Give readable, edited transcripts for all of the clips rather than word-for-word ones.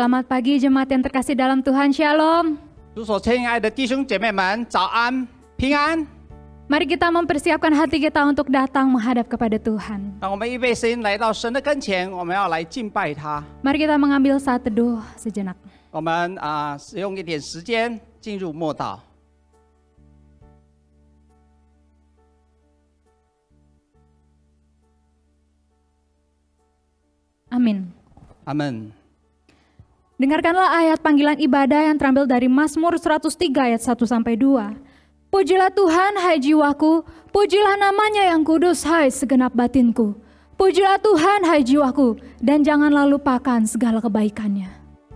Selamat pagi jemaat yang terkasih dalam Tuhan, Shalom. 主所亲爱的弟兄姐妹们，早安，平安。 Mari kita mempersiapkan hati kita untuk datang menghadap kepada Tuhan. 让我们预备心来到神的跟前，我们要来敬拜他。 Mari kita mengambil saat teduh sejenak. 我们使用一点时间进入默祷。 Amin. Amin. Dengarkanlah ayat panggilan ibadah yang terambil dari Mazmur 103 ayat 1-2. Pujilah Tuhan, hai jiwaku, pujilah namanya yang kudus, hai segenap batinku. Pujilah Tuhan, hai jiwaku, dan janganlah lupakan segala kebaikannya.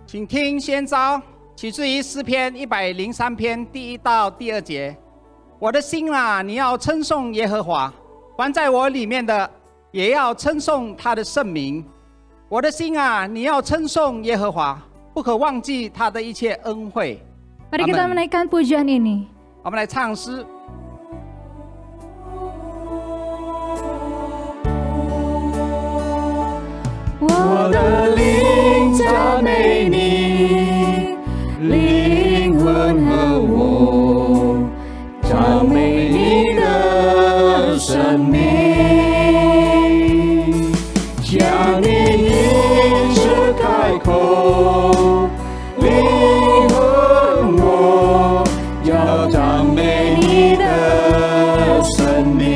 请听先召，取自于诗篇103篇第1到第2节。我的心啊，你要称颂耶和华，凡在我里面的，也要称颂他的圣名。我的心啊，你要称颂耶和华，不可忘记他的一切恩惠。 Mari kita menaikkan pujian ini. 我们来唱诗。 我的灵赞美你，灵魂和我赞美你的生命，向你一直开口，灵魂我要赞美你的生命。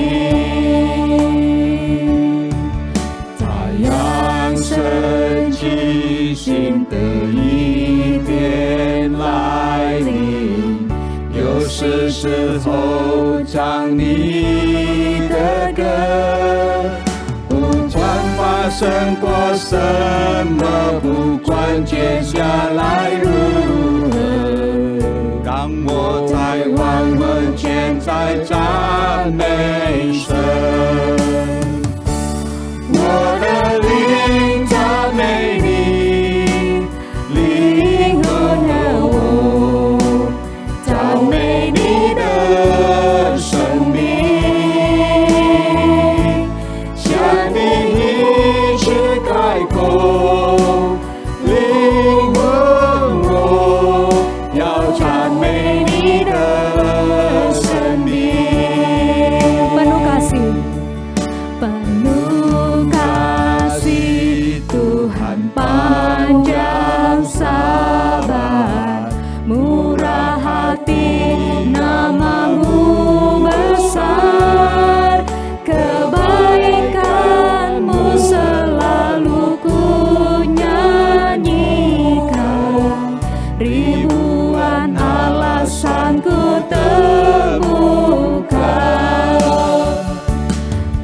神奇心的一天来临，又是时候唱你的歌。不管发生过什么，不管接下来如何，让我在万问前再赞美神。我的灵赞美你，灵魂和我赞美你的生命，向你一直开口，灵魂我要赞美你的生命。 Penuh kasih. Penuh kasih Tuhan panjang sabar, murah hati namamu besar, kebaikanmu selalu ku nyanyikan, ribuan alasan ku temukan.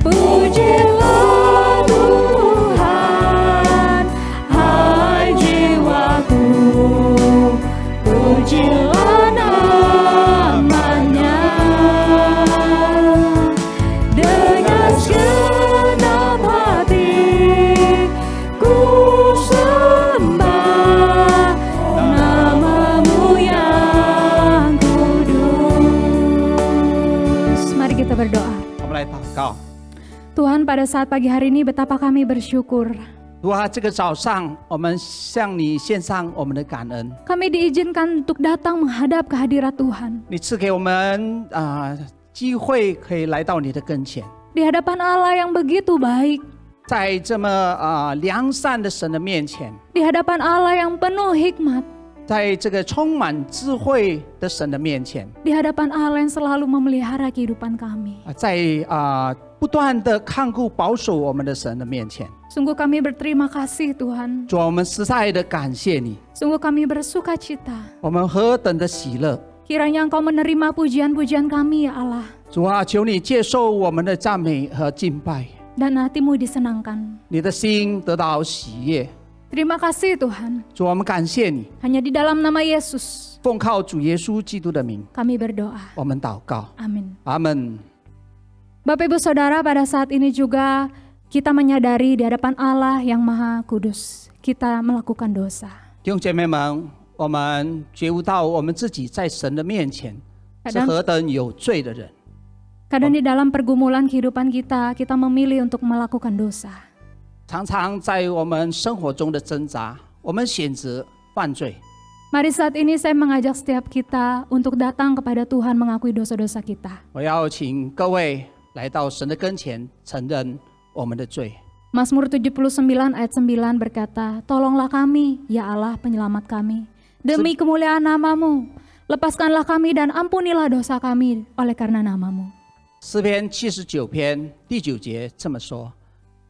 Pujilah Tuhan, hai jiwaku, pujilah namanya. Dengan segenap hati ku sembah namamu yang kudus. Mari kita berdoa. 我们来祷告。 Tuhan, pada saat pagi hari ini betapa kami bersyukur. 主啊，这个早上我们向你献上我们的感恩。 Kami diizinkan untuk datang menghadap kehadirat Tuhan. 你赐给我们机会可以来到你的跟前， Di hadapan Allah yang begitu baik. 在这么良善的神的面前， Di hadapan Allah yang penuh hikmat. 在这个充满智慧的神的面前， Di hadapan Allah yang selalu memelihara kehidupan kami. 在不断的看顾保守我们的神的面前， Sungguh kami berterima kasih Tuhan. 主啊，我们实在的感谢你， Sungguh kami bersuka cita. 我们何等的喜乐！ Kiranya Engkau menerima pujian-pujian kami ya Allah. 主啊，求你接受我们的赞美和敬拜， Dan hatimu disenangkan. 你的心得到喜悦。 Terima kasih Tuhan. 主啊，我们感谢你， Hanya di dalam nama Yesus 奉靠主耶稣基督的名， kami berdoa. 我们祷告， Amin. 阿门。 Bapak Ibu Saudara, pada saat ini juga kita menyadari di hadapan Allah yang Maha Kudus, kita melakukan dosa. 弟兄姐妹们，我们觉悟到我们自己在神的面前是何等有罪的人。 Kadang di dalam pergumulan kehidupan kita, kita memilih untuk melakukan dosa. 常常在我们生活中的挣扎，我们选择犯罪。 Mari saat ini saya mengajak setiap kita untuk datang kepada Tuhan mengakui dosa-dosa kita. 我要请各位来到神的跟前，承认我们的罪。 Mazmur 79 ayat 9 berkata, "Tolonglah kami, ya Allah penyelamat kami. Demi kemuliaan nama-Mu, lepaskanlah kami dan ampunilah dosa kami oleh karena nama-Mu." 诗篇79篇第9节这么说：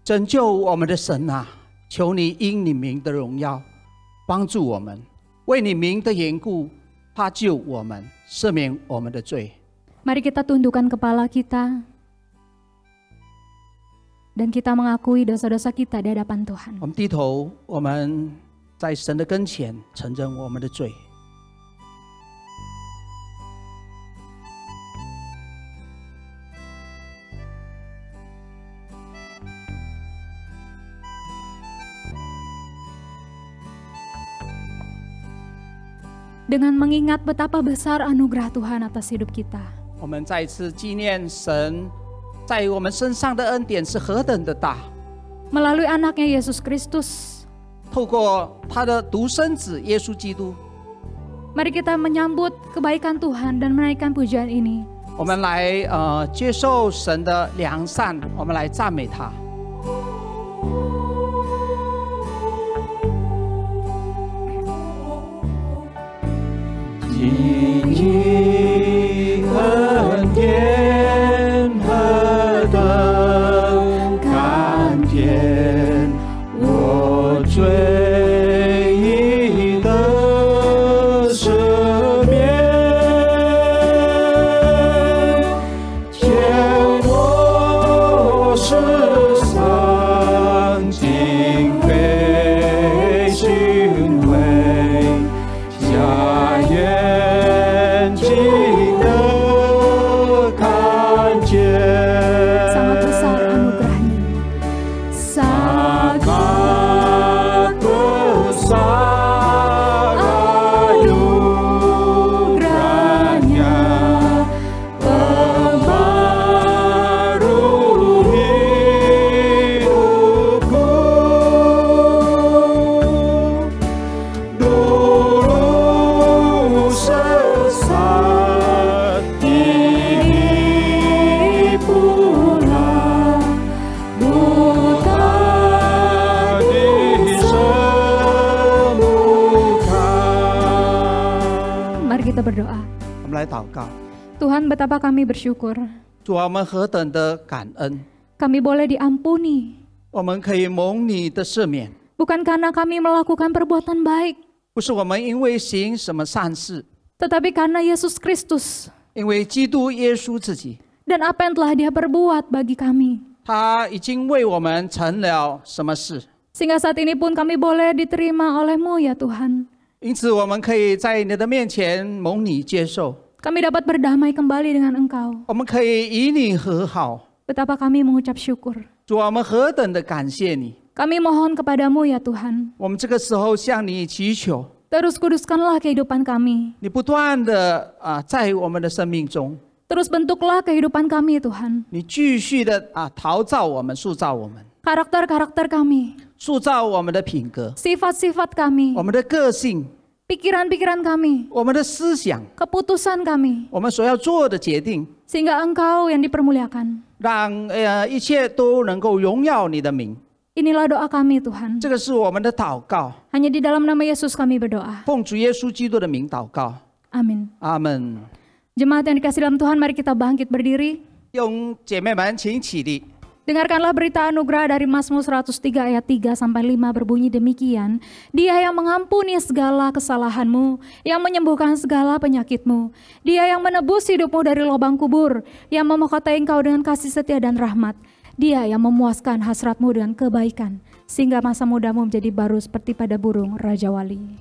拯救我们的神啊，求你因你名的荣耀帮助我们，为你名的缘故他救我们，赦免我们的罪。 Mari kita tundukkan kepala kita dan kita mengakui dosa-dosa kita di hadapan Tuhan. 我们低头，我们在神的跟前承认我们的罪。 Dengan mengingat betapa besar anugerah Tuhan atas hidup kita. 我们再次纪念神在我们身上的恩典是何等的大。 Melalui anaknya Yesus Kristus, 透过他的独生子耶稣基督， mari kita menyambut kebaikan Tuhan dan menaikkan pujian ini. 我们来接受神的良善，我们来赞美他。 因你恩典何等甘甜，我罪已得赦免，天我世上尽被寻回，家园记得看见。 Sangat besar anugerahnya. Sangat besar anugerahnya, pembaru hidupku. Dulu sesat, kini pula buta disembuhkan. Mari kita berdoa. 我们来祷告， Tuhan, betapa kami bersyukur. 主啊，我们何等的感恩， Kami boleh diampuni. 我们可以蒙你的赦免， Bukan karena kami melakukan perbuatan baik, 不是我们因为行什么善事， tetapi karena Yesus Kristus 因为基督耶稣自己， dan apa yang telah Dia perbuat bagi kami. 他已经为我们成了什么事， Sehingga saat ini pun kami boleh diterima oleh-Mu ya Tuhan. 因此我们可以在你的面前蒙你接受， Kami dapat berdamai kembali dengan Engkau. 我们可以与你和好。 Betapa kami mengucap syukur. 主啊，我们何等的感谢你！ Kami mohon kepadamu ya Tuhan. 我们这个时候向你祈求， Terus kuduskanlah kehidupan kami. 你不断的在我们的生命中， Terus bentuklah kehidupan kami Tuhan. 你继续的陶造我们，塑造我们， Karakter-karakter kami. 塑造我们的品格， Sifat-sifat kami. 我们的个性， Pikiran-pikiran kami. 我们的思想， Keputusan kami. 我们所要做的决定， Sehingga Engkau yang dipermuliakan. 让一切都能够荣耀你的名。 Inilah doa kami Tuhan. 这个是我们的祷告， Hanya di dalam nama Yesus kami berdoa. 奉主耶稣基督的名祷告， Amin. 阿门。 Jemaat yang dikasih dalam Tuhan, mari kita bangkit berdiri. 用姐妹们，请起立。 Dengarkanlah berita anugerah dari Mazmur 103 ayat 3-5 berbunyi demikian. Dia yang mengampuni segala kesalahanmu, yang menyembuhkan segala penyakitmu. Dia yang menebus hidupmu dari lubang kubur, yang memahkotai engkau dengan kasih setia dan rahmat. Dia yang memuaskan hasratmu dengan kebaikan, sehingga masa mudamu menjadi baru seperti pada burung Raja Wali.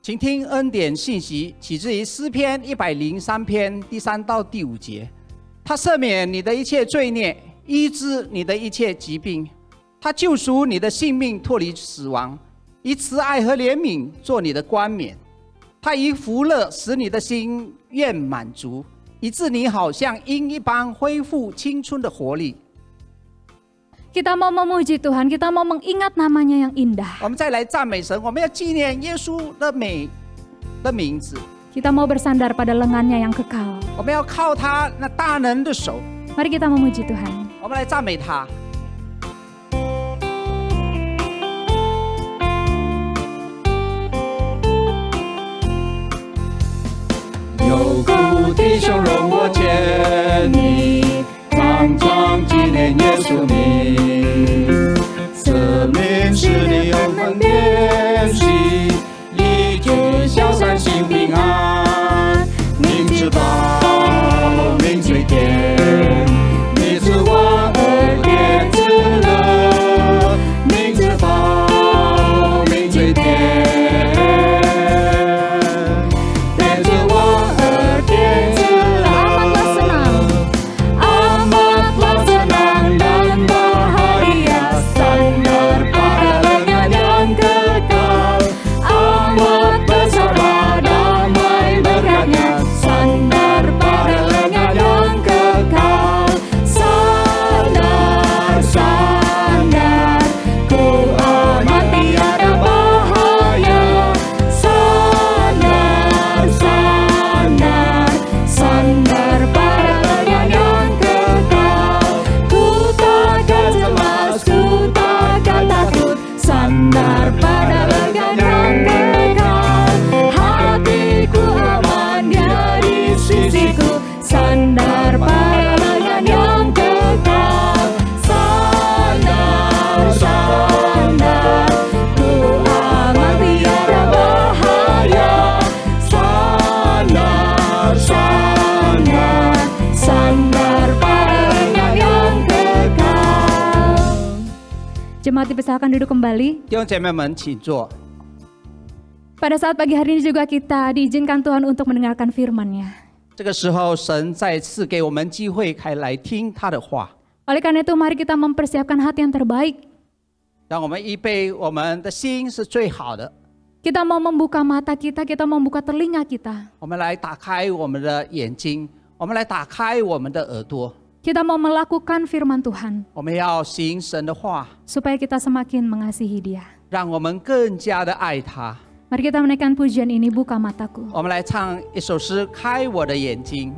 请听恩典信息，起自于诗篇103篇第3到第5节。他赦免你的一切罪孽，医治你的一切疾病，他救赎你的性命，脱离死亡，以慈爱和怜悯做你的冠冕。他以福乐使你的心愿满足，以致你好像鹰一般恢复青春的活力。Kita mau memuji Tuhan, kita mau mengingat namanya yang indah. 我们再来赞美神，我们要纪念耶稣的美的名字， Kita mau bersandar pada lengannya yang kekal. 我们要靠他那大能的手， Mari kita memuji Tuhan. 我们来赞美他。 有故弟兄容我见你，常常纪念耶稣名，生命使你永恒联系，一句消散心平安，名之宝，名最甜，名之王而天之乐，名之宝，名最甜。 Jemaat dipersilakan duduk kembali. 弟兄姐妹们，请坐。 Pada saat pagi hari ini juga kita diizinkan Tuhan untuk mendengarkan firman-Nya. 这个时候，神再次给我们机会，开来听他的话。 Oleh karena itu, mari kita mempersiapkan hati yang terbaik. 让我们预备我们的心是最好的。 Kita mau membuka mata kita mau membuka telinga kita. 我们来打开我们的眼睛，我们来打开我们的耳朵。 Kita mau melakukan firman Tuhan. 我们要行神的话， Supaya kita semakin mengasihi Dia. 让我们更加的爱他。 Mari kita menaikkan pujian ini, Buka Mataku. 我们来唱一首诗，开我的眼睛。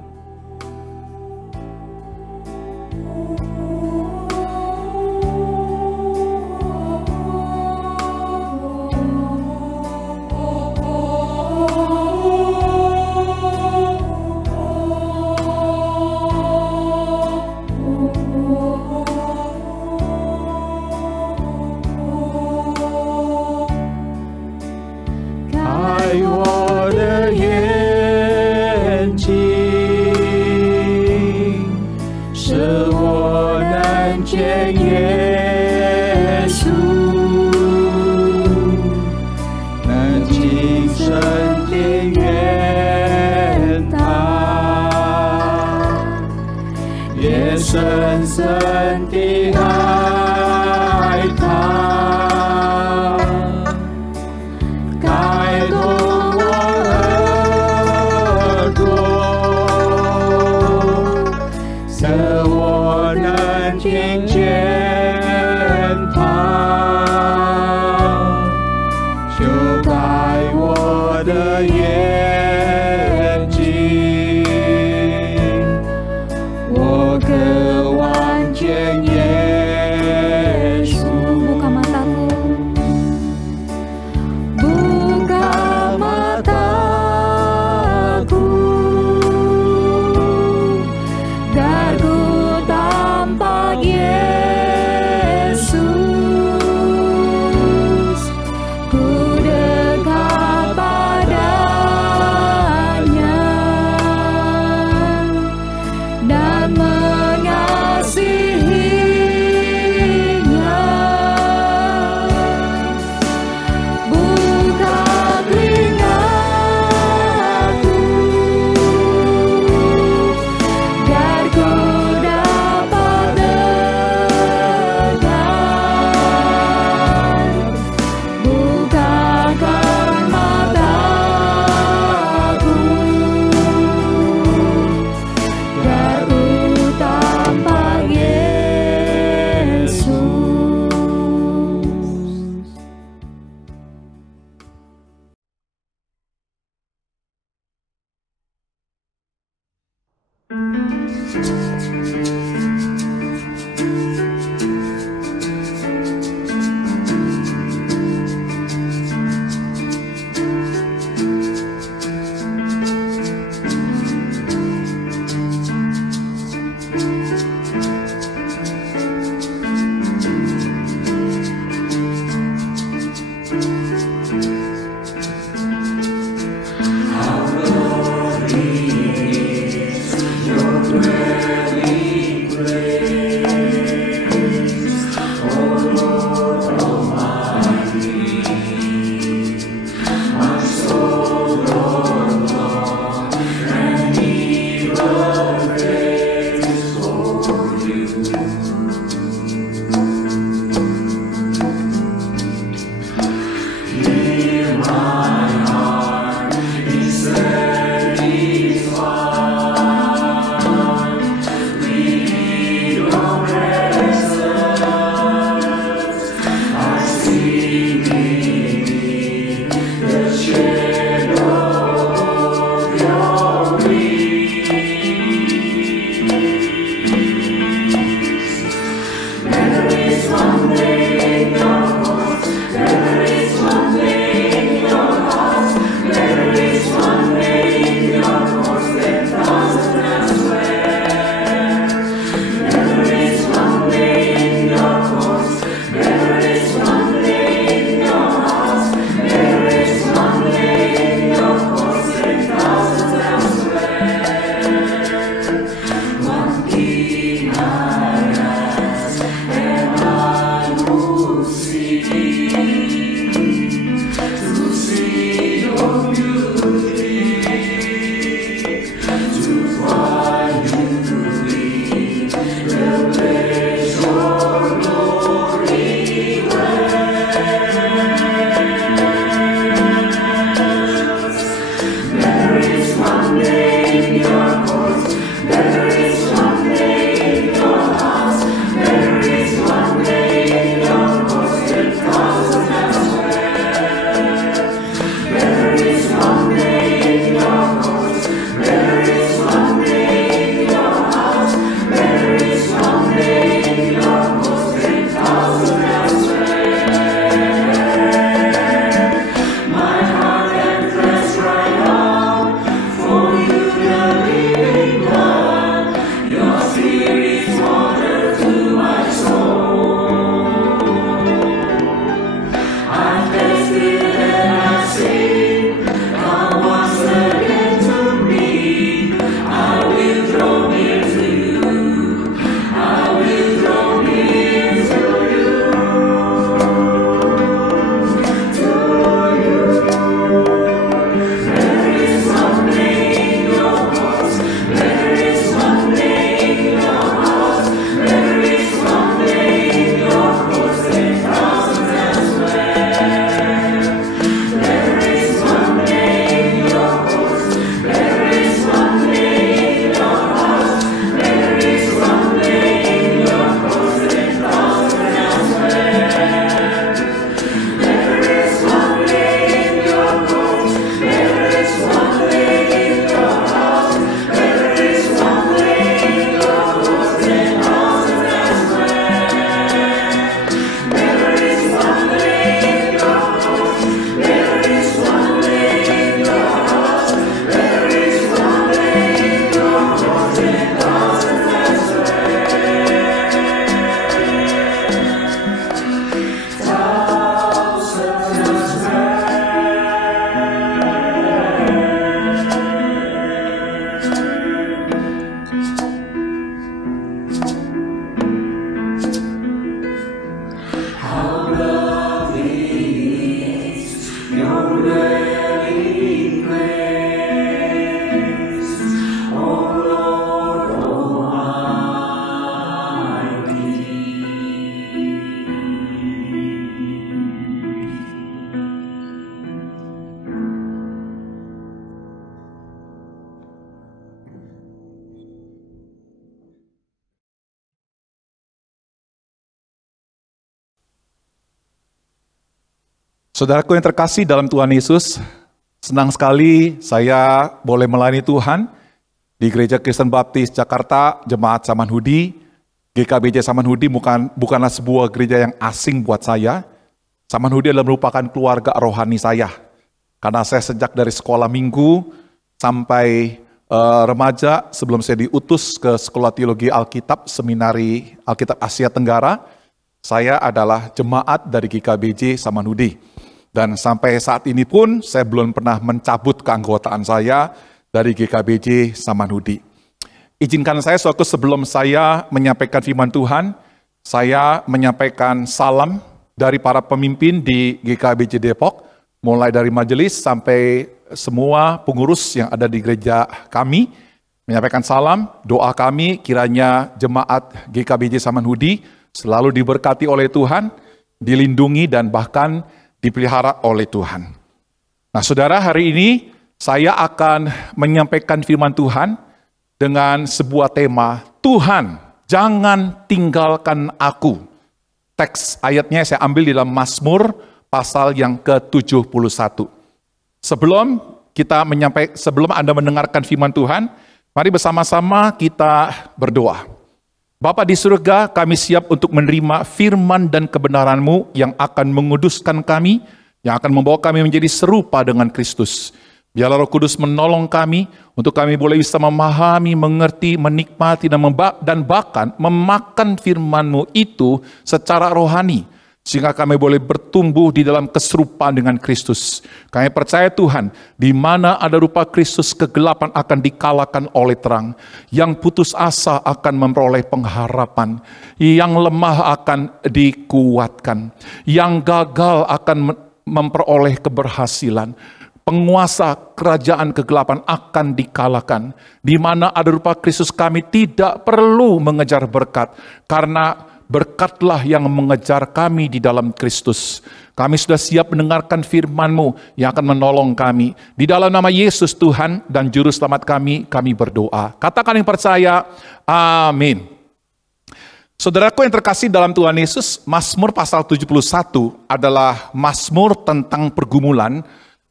开我的眼睛，使我能见耶稣，能亲身经验他，也深深地爱他。 听见他，就开我的眼睛，我渴望见耶稣。 Buka mataku. Buka mataku, agar ku tampak Yesus, ku dekat pada Saudaraku yang terkasih dalam Tuhan Yesus, senang sekali saya boleh melayani Tuhan di Gereja Kristen Baptis Jakarta, Jemaat Samanhudi. GKBJ Samanhudi bukanlah sebuah gereja yang asing buat saya. Samanhudi adalah merupakan keluarga rohani saya. Karena saya sejak dari sekolah minggu sampai remaja, sebelum saya diutus ke Sekolah Teologi Alkitab, Seminari Alkitab Asia Tenggara, saya adalah jemaat dari GKBJ Samanhudi. Dan sampai saat ini pun saya belum pernah mencabut keanggotaan saya dari GKBJ Samanhudi. Izinkan saya suatu sebelum saya menyampaikan firman Tuhan, saya menyampaikan salam dari para pemimpin di GKBJ Depok, mulai dari majelis sampai semua pengurus yang ada di gereja kami, menyampaikan salam, doa kami kiranya jemaat GKBJ Samanhudi selalu diberkati oleh Tuhan, dilindungi dan bahkan dipelihara oleh Tuhan. Nah saudara, hari ini saya akan menyampaikan firman Tuhan dengan sebuah tema, Tuhan jangan tinggalkan aku. Teks ayatnya saya ambil di dalam Mazmur pasal yang ke-71. Sebelum Anda mendengarkan firman Tuhan, mari bersama-sama kita berdoa. Bapa di surga, kami siap untuk menerima firman dan kebenaran-Mu yang akan menguduskan kami, yang akan membawa kami menjadi serupa dengan Kristus. Biarlah Roh Kudus menolong kami untuk kami boleh bisa memahami, mengerti, menikmati, dan bahkan memakan firman-Mu itu secara rohani, sehingga kami boleh bertumbuh di dalam keserupaan dengan Kristus. Kami percaya Tuhan, di mana ada rupa Kristus, kegelapan akan dikalahkan oleh terang. Yang putus asa akan memperoleh pengharapan. Yang lemah akan dikuatkan. Yang gagal akan memperoleh keberhasilan. Penguasa kerajaan kegelapan akan dikalahkan. Di mana ada rupa Kristus, kami tidak perlu mengejar berkat, karena berkatlah yang mengejar kami di dalam Kristus. Kami sudah siap mendengarkan firman-Mu yang akan menolong kami. Di dalam nama Yesus Tuhan dan Juru Selamat kami berdoa. Katakan yang percaya, amin. Saudaraku yang terkasih dalam Tuhan Yesus, Mazmur pasal 71 adalah Mazmur tentang pergumulan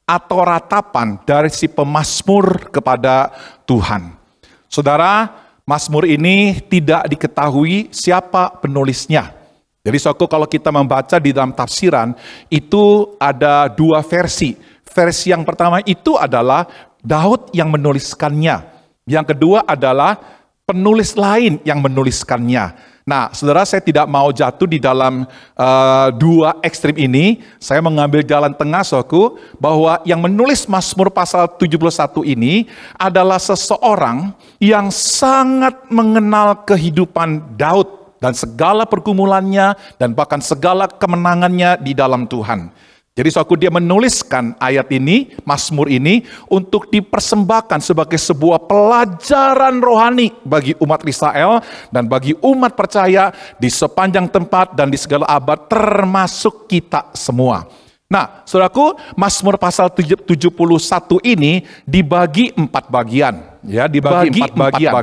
atau ratapan dari si pemazmur kepada Tuhan. Saudara, Mazmur ini tidak diketahui siapa penulisnya. Jadi kalau kita membaca di dalam tafsiran, itu ada dua versi. Versi yang pertama itu adalah Daud yang menuliskannya. Yang kedua adalah penulis lain yang menuliskannya. Nah, saudara, saya tidak mau jatuh di dalam dua ekstrim ini. Saya mengambil jalan tengah, saudaraku, bahwa yang menulis Mazmur pasal 71 ini adalah seseorang yang sangat mengenal kehidupan Daud dan segala pergumulannya dan bahkan segala kemenangannya di dalam Tuhan. Jadi saudaraku, dia menuliskan ayat ini, Mazmur ini, untuk dipersembahkan sebagai sebuah pelajaran rohani bagi umat Israel dan bagi umat percaya di sepanjang tempat dan di segala abad, termasuk kita semua. Nah, saudaraku, Mazmur pasal 71 ini dibagi 4 bagian. Ya, dibagi 4 bagian.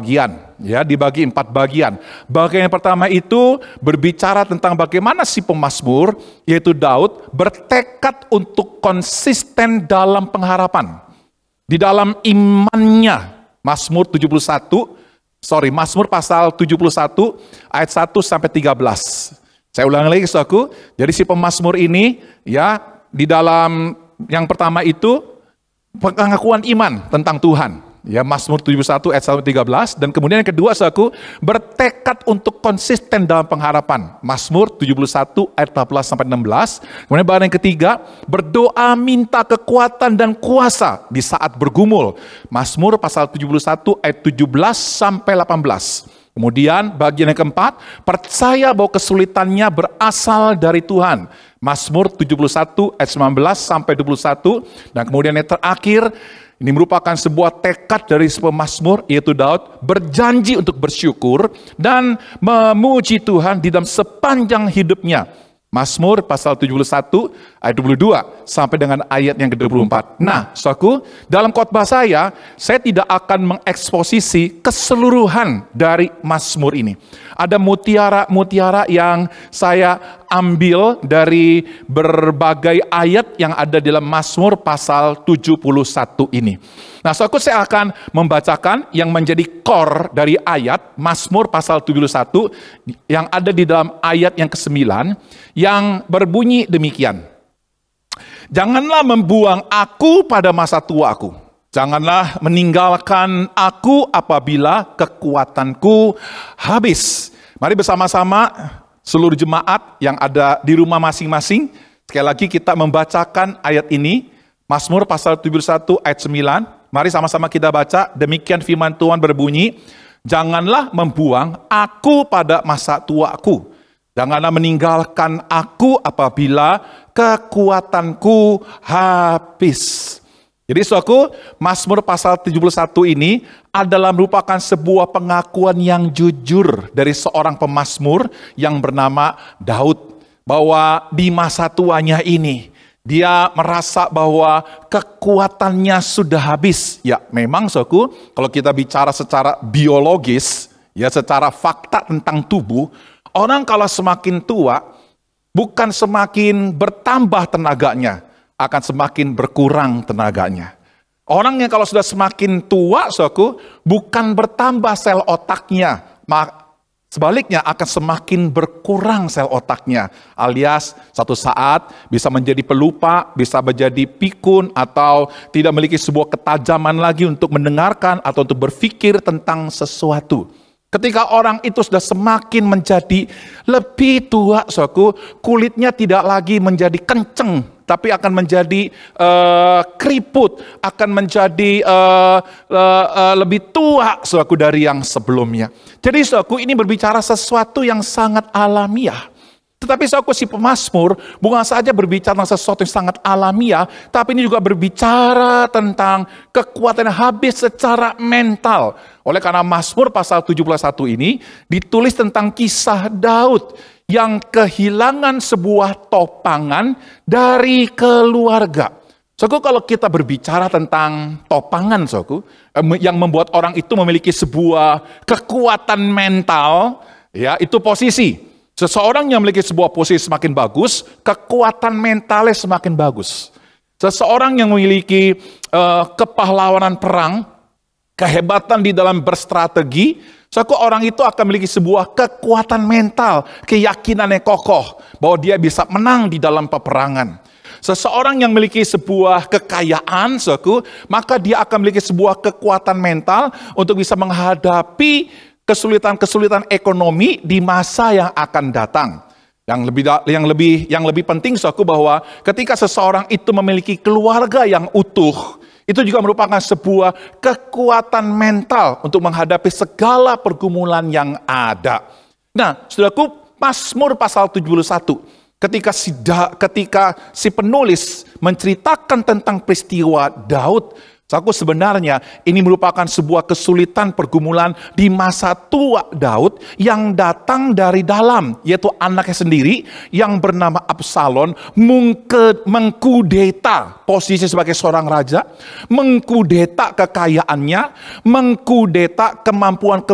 Dibagi 4 bagian. Bagian yang pertama itu berbicara tentang bagaimana si pemazmur, yaitu Daud, bertekad untuk konsisten dalam pengharapan. Di dalam imannya, Mazmur pasal 71 ayat 1 sampai 13. Saya ulangi lagi, saudaraku. Jadi si pemazmur ini, ya, di dalam yang pertama itu pengakuan iman tentang Tuhan. Ya, Mazmur 71 ayat 1-13, dan kemudian yang kedua, saudaraku, bertekad untuk konsisten dalam pengharapan. Mazmur 71 ayat 14-16. Kemudian bagian yang ketiga, berdoa minta kekuatan dan kuasa di saat bergumul. Mazmur pasal 71 ayat 17-18. Kemudian bagian yang keempat, percaya bahwa kesulitannya berasal dari Tuhan. Mazmur 71 ayat 19-21. Dan kemudian yang terakhir, ini merupakan sebuah tekad dari pemazmur, yaitu Daud, berjanji untuk bersyukur dan memuji Tuhan di dalam sepanjang hidupnya. Mazmur pasal 71 ayat 22 sampai dengan ayat yang ke-24. Nah, saudaraku, dalam khotbah saya tidak akan mengeksposisi keseluruhan dari Mazmur ini. Ada mutiara-mutiara yang saya ambil dari berbagai ayat yang ada di dalam Mazmur pasal 71 ini. Nah, saudaraku, saya akan membacakan yang menjadi core dari ayat Mazmur pasal 71 yang ada di dalam ayat yang ke-9 yang berbunyi demikian. Janganlah membuang aku pada masa tuaku. Janganlah meninggalkan aku apabila kekuatanku habis. Mari bersama-sama seluruh jemaat yang ada di rumah masing-masing, sekali lagi kita membacakan ayat ini, Mazmur pasal 71 ayat 9. Mari sama-sama kita baca, demikian firman Tuhan berbunyi, janganlah membuang aku pada masa tuaku. Janganlah meninggalkan aku apabila kekuatanku habis. Jadi saudaraku, Mazmur pasal 71 ini adalah merupakan sebuah pengakuan yang jujur dari seorang pemazmur yang bernama Daud. Bahwa di masa tuanya ini, dia merasa bahwa kekuatannya sudah habis. Ya memang saudaraku, kalau kita bicara secara biologis, ya secara fakta tentang tubuh, orang kalau semakin tua, bukan semakin bertambah tenaganya, akan semakin berkurang tenaganya. Orang yang kalau sudah semakin tua, saudaraku, bukan bertambah sel otaknya, sebaliknya akan semakin berkurang sel otaknya. Alias satu saat bisa menjadi pelupa, bisa menjadi pikun, atau tidak memiliki sebuah ketajaman lagi untuk mendengarkan atau untuk berpikir tentang sesuatu. Ketika orang itu sudah semakin menjadi lebih tua, saudaraku, kulitnya tidak lagi menjadi kenceng, tapi akan menjadi keriput, akan menjadi lebih tua, saudaraku, dari yang sebelumnya. Jadi saudaraku, ini berbicara sesuatu yang sangat alamiah. Tetapi saudaraku, si pemazmur bukan saja berbicara tentang sesuatu yang sangat alamiah, tapi ini juga berbicara tentang kekuatan habis secara mental. Oleh karena Mazmur pasal 71 ini ditulis tentang kisah Daud yang kehilangan sebuah topangan dari keluarga. Saudaraku, kalau kita berbicara tentang topangan, saudaraku, yang membuat orang itu memiliki sebuah kekuatan mental, ya itu posisi. Seseorang yang memiliki sebuah posisi semakin bagus, kekuatan mentalnya semakin bagus. Seseorang yang memiliki kepahlawanan perang, kehebatan di dalam berstrategi, orang itu akan memiliki sebuah kekuatan mental, keyakinan yang kokoh bahwa dia bisa menang di dalam peperangan. Seseorang yang memiliki sebuah kekayaan, maka dia akan memiliki sebuah kekuatan mental untuk bisa menghadapi kesulitan-kesulitan ekonomi di masa yang akan datang. Yang lebih penting, saudaraku, bahwa ketika seseorang itu memiliki keluarga yang utuh, itu juga merupakan sebuah kekuatan mental untuk menghadapi segala pergumulan yang ada. Nah, saudaraku, Mazmur pasal 71, ketika si penulis menceritakan tentang peristiwa Daud, saudaraku, sebenarnya ini merupakan sebuah kesulitan pergumulan di masa tua Daud yang datang dari dalam, yaitu anaknya sendiri yang bernama Absalom mengkudeta posisi sebagai seorang raja, mengkudeta kekayaannya, mengkudeta kemampuan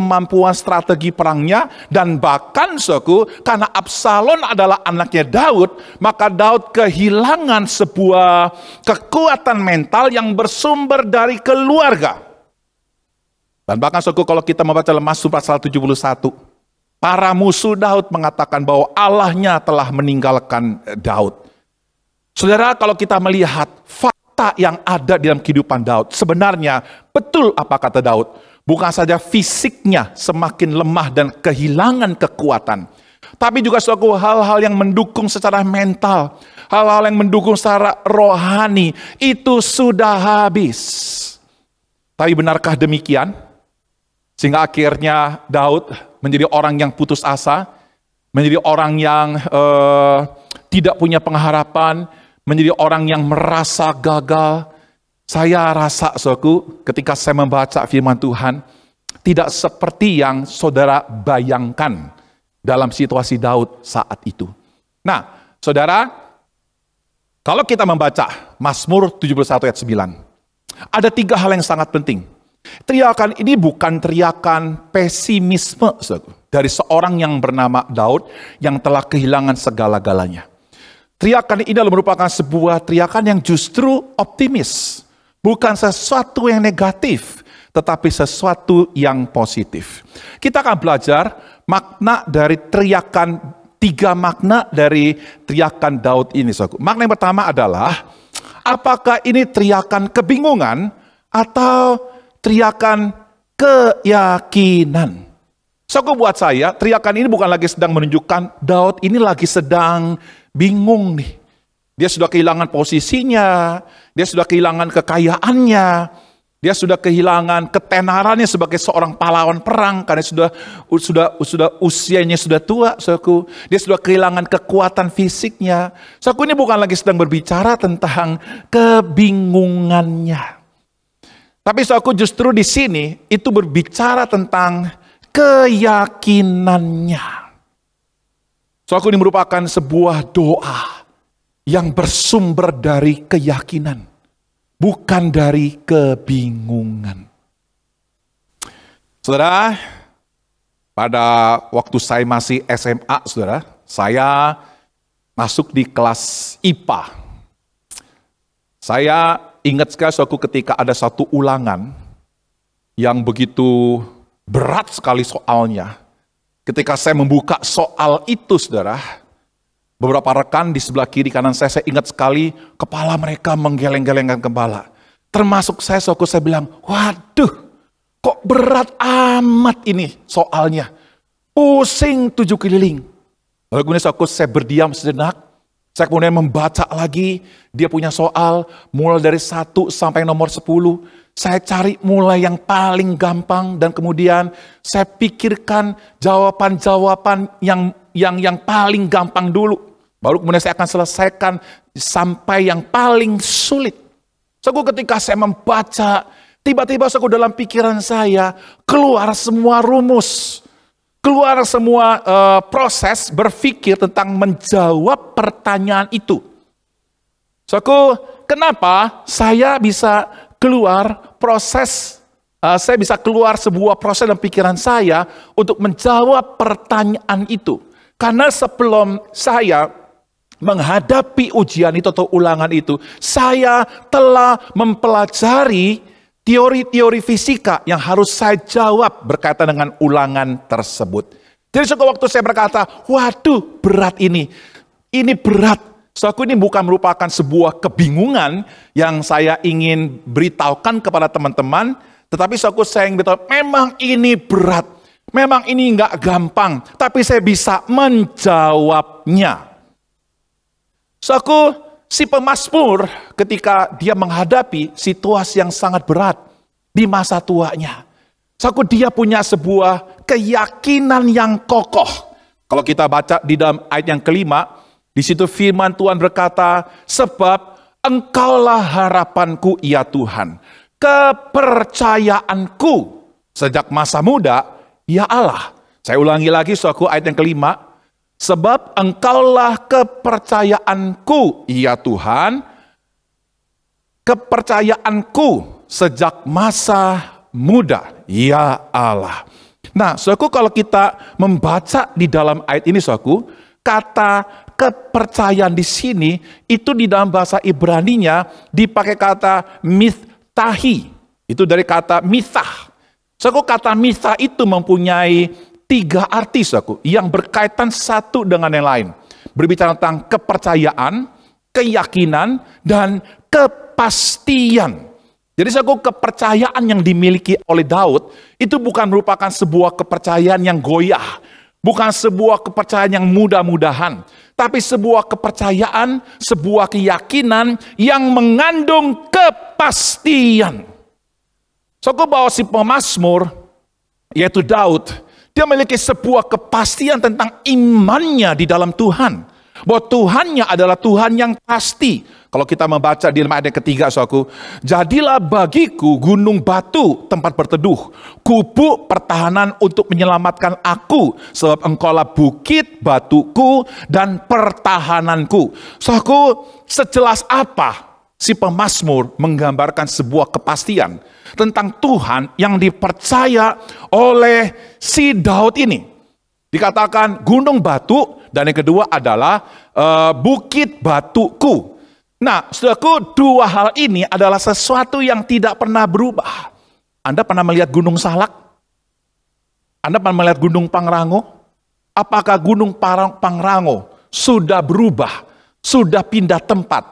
strategi perangnya, dan bahkan saudaraku, karena Absalom adalah anaknya Daud, maka Daud kehilangan sebuah kekuatan mental yang bersumber dari keluarga. Dan bahkan saudaraku, kalau kita membaca dalam Mazmur pasal 71, para musuh Daud mengatakan bahwa Allahnya telah meninggalkan Daud. Saudara, kalau kita melihat fakta yang ada di dalam kehidupan Daud, sebenarnya betul apa kata Daud. Bukan saja fisiknya semakin lemah dan kehilangan kekuatan, tapi juga suatu hal-hal yang mendukung secara mental, hal-hal yang mendukung secara rohani, itu sudah habis. Tapi benarkah demikian? Sehingga akhirnya Daud menjadi orang yang putus asa, menjadi orang yang tidak punya pengharapan, menjadi orang yang merasa gagal. Saya rasa, saudaraku, ketika saya membaca firman Tuhan, tidak seperti yang saudara bayangkan dalam situasi Daud saat itu. Nah, saudara, kalau kita membaca Mazmur 71 ayat 9, ada 3 hal yang sangat penting. Teriakan ini bukan teriakan pesimisme, saudaraku. dari seorang yang bernama Daud yang telah kehilangan segala-galanya. Teriakan ini adalah merupakan sebuah teriakan yang justru optimis. Bukan sesuatu yang negatif, tetapi sesuatu yang positif. Kita akan belajar makna dari teriakan, 3 makna dari teriakan Daud ini. Makna yang pertama adalah, apakah ini teriakan kebingungan atau teriakan keyakinan? Buat saya, teriakan ini bukan lagi sedang menunjukkan Daud ini lagi sedang bingung nih. Dia sudah kehilangan posisinya, dia sudah kehilangan kekayaannya, dia sudah kehilangan ketenarannya sebagai seorang pahlawan perang karena sudah usianya sudah tua, saudaraku. Dia sudah kehilangan kekuatan fisiknya. Saudaraku, ini bukan lagi sedang berbicara tentang kebingungannya. Tapi saudaraku, justru di sini itu berbicara tentang keyakinannya. Saudaraku, ini merupakan sebuah doa yang bersumber dari keyakinan, bukan dari kebingungan. Saudara, pada waktu saya masih SMA, saudara, saya masuk di kelas IPA. Saya ingat sekali suatu ketika ada satu ulangan yang begitu berat sekali soalnya. Ketika saya membuka soal itu, saudara, beberapa rekan di sebelah kiri kanan saya ingat sekali kepala mereka menggeleng-gelengkan kepala. Termasuk saya bilang, waduh, kok berat amat ini soalnya. Pusing 7 keliling. Lalu kemudian saya berdiam sejenak. Saya kemudian membaca lagi, dia punya soal mulai dari 1 sampai nomor 10. Saya cari mulai yang paling gampang dan kemudian saya pikirkan jawaban-jawaban yang paling gampang dulu. Baru kemudian saya akan selesaikan sampai yang paling sulit. Ketika saya membaca, tiba-tiba dalam pikiran saya keluar semua rumus. Keluar semua proses berpikir tentang menjawab pertanyaan itu. Kenapa saya bisa keluar proses, saya bisa keluar sebuah proses dalam pikiran saya untuk menjawab pertanyaan itu. Karena sebelum saya menghadapi ujian itu atau ulangan itu, saya telah mempelajari teori-teori fisika yang harus saya jawab berkaitan dengan ulangan tersebut. Jadi waktu saya berkata, waduh berat ini berat. Ini bukan merupakan sebuah kebingungan yang saya ingin beritahukan kepada teman-teman, tetapi saya ingin beritahu, memang ini berat, memang ini nggak gampang, tapi saya bisa menjawabnya. Si pemazmur ketika dia menghadapi situasi yang sangat berat di masa tuanya. Dia punya sebuah keyakinan yang kokoh. Kalau kita baca di dalam ayat yang kelima, di situ firman Tuhan berkata, sebab Engkaulah harapanku ya Tuhan, kepercayaanku sejak masa muda ya Allah. Saya ulangi lagi ayat yang kelima. Sebab Engkaulah kepercayaanku, ya Tuhan, kepercayaanku sejak masa muda, ya Allah. Nah, saudaraku, kalau kita membaca di dalam ayat ini, saudaraku, kata kepercayaan di sini, itu di dalam bahasa Ibraninya dipakai kata mithtahi. Itu dari kata mithah. Saudaraku, kata mithah itu mempunyai 3 arti yang berkaitan satu dengan yang lain. Berbicara tentang kepercayaan, keyakinan, dan kepastian. Jadi kepercayaan yang dimiliki oleh Daud itu bukan merupakan sebuah kepercayaan yang goyah. Bukan sebuah kepercayaan yang mudah-mudahan. Tapi sebuah kepercayaan, sebuah keyakinan yang mengandung kepastian. Bahwa si pemazmur, yaitu Daud, dia memiliki sebuah kepastian tentang imannya di dalam Tuhan. Bahwa Tuhannya adalah Tuhan yang pasti. Kalau kita membaca di ayat yang ketiga, saudaraku, jadilah bagiku gunung batu tempat berteduh, kubu pertahanan untuk menyelamatkan aku, sebab Engkaulah bukit batuku dan pertahananku. Saudaraku, sejelas apa si pemazmur menggambarkan sebuah kepastian tentang Tuhan yang dipercaya oleh si Daud ini. Dikatakan gunung batu, dan yang kedua adalah bukit batuku. Nah, saudaraku, dua hal ini adalah sesuatu yang tidak pernah berubah. Anda pernah melihat gunung Salak? Anda pernah melihat gunung Pangrango? Apakah gunung Pangrango sudah berubah, sudah pindah tempat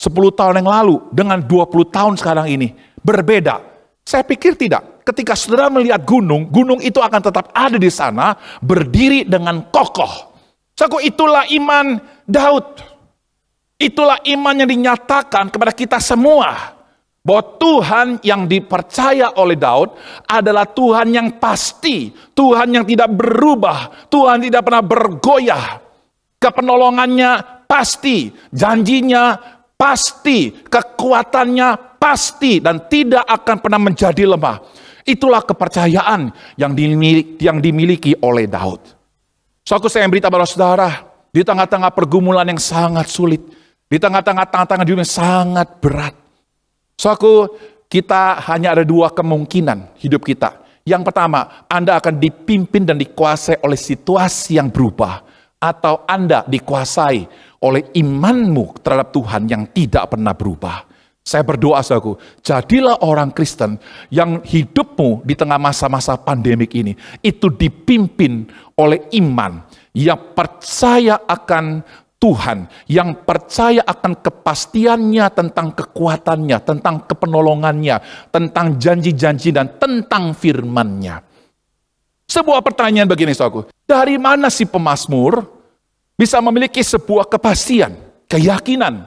10 tahun yang lalu dengan 20 tahun sekarang ini? Berbeda? Saya pikir tidak. Ketika saudara melihat gunung, gunung itu akan tetap ada di sana, berdiri dengan kokoh. Saudaraku, itulah iman Daud. Itulah iman yang dinyatakan kepada kita semua. Bahwa Tuhan yang dipercaya oleh Daud adalah Tuhan yang pasti. Tuhan yang tidak berubah. Tuhan tidak pernah bergoyah. Kepenolongannya pasti. Janjinya pasti. Kekuatannya pasti. Dan tidak akan pernah menjadi lemah. Itulah kepercayaan yang dimiliki oleh Daud. So, saya berita pada saudara, di tengah-tengah pergumulan yang sangat sulit, di tengah-tengah tantangan dunia yang sangat berat. So, kita hanya ada dua kemungkinan hidup kita. Yang pertama, Anda akan dipimpin dan dikuasai oleh situasi yang berubah. Atau Anda dikuasai oleh imanmu terhadap Tuhan yang tidak pernah berubah. Saya berdoa, saudaraku, jadilah orang Kristen yang hidupmu di tengah masa-masa pandemik ini, itu dipimpin oleh iman yang percaya akan Tuhan, yang percaya akan kepastiannya tentang kekuatannya, tentang kepenolongannya, tentang janji-janji dan tentang firman-Nya. Sebuah pertanyaan begini, saudaraku, dari mana si pemazmur bisa memiliki sebuah kepastian, keyakinan,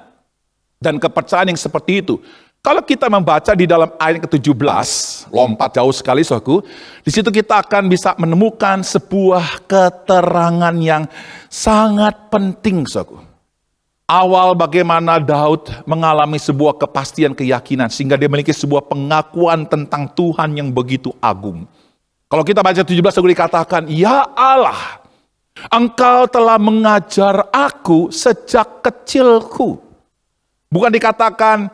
dan kepercayaan yang seperti itu? Kalau kita membaca di dalam ayat ke-17, lompat jauh sekali, saudaraku, di situ kita akan bisa menemukan sebuah keterangan yang sangat penting, saudaraku. Awal bagaimana Daud mengalami sebuah kepastian keyakinan, sehingga dia memiliki sebuah pengakuan tentang Tuhan yang begitu agung. Kalau kita baca 17, saudaraku, dikatakan, "Ya Allah, Engkau telah mengajar aku sejak kecilku." Bukan dikatakan,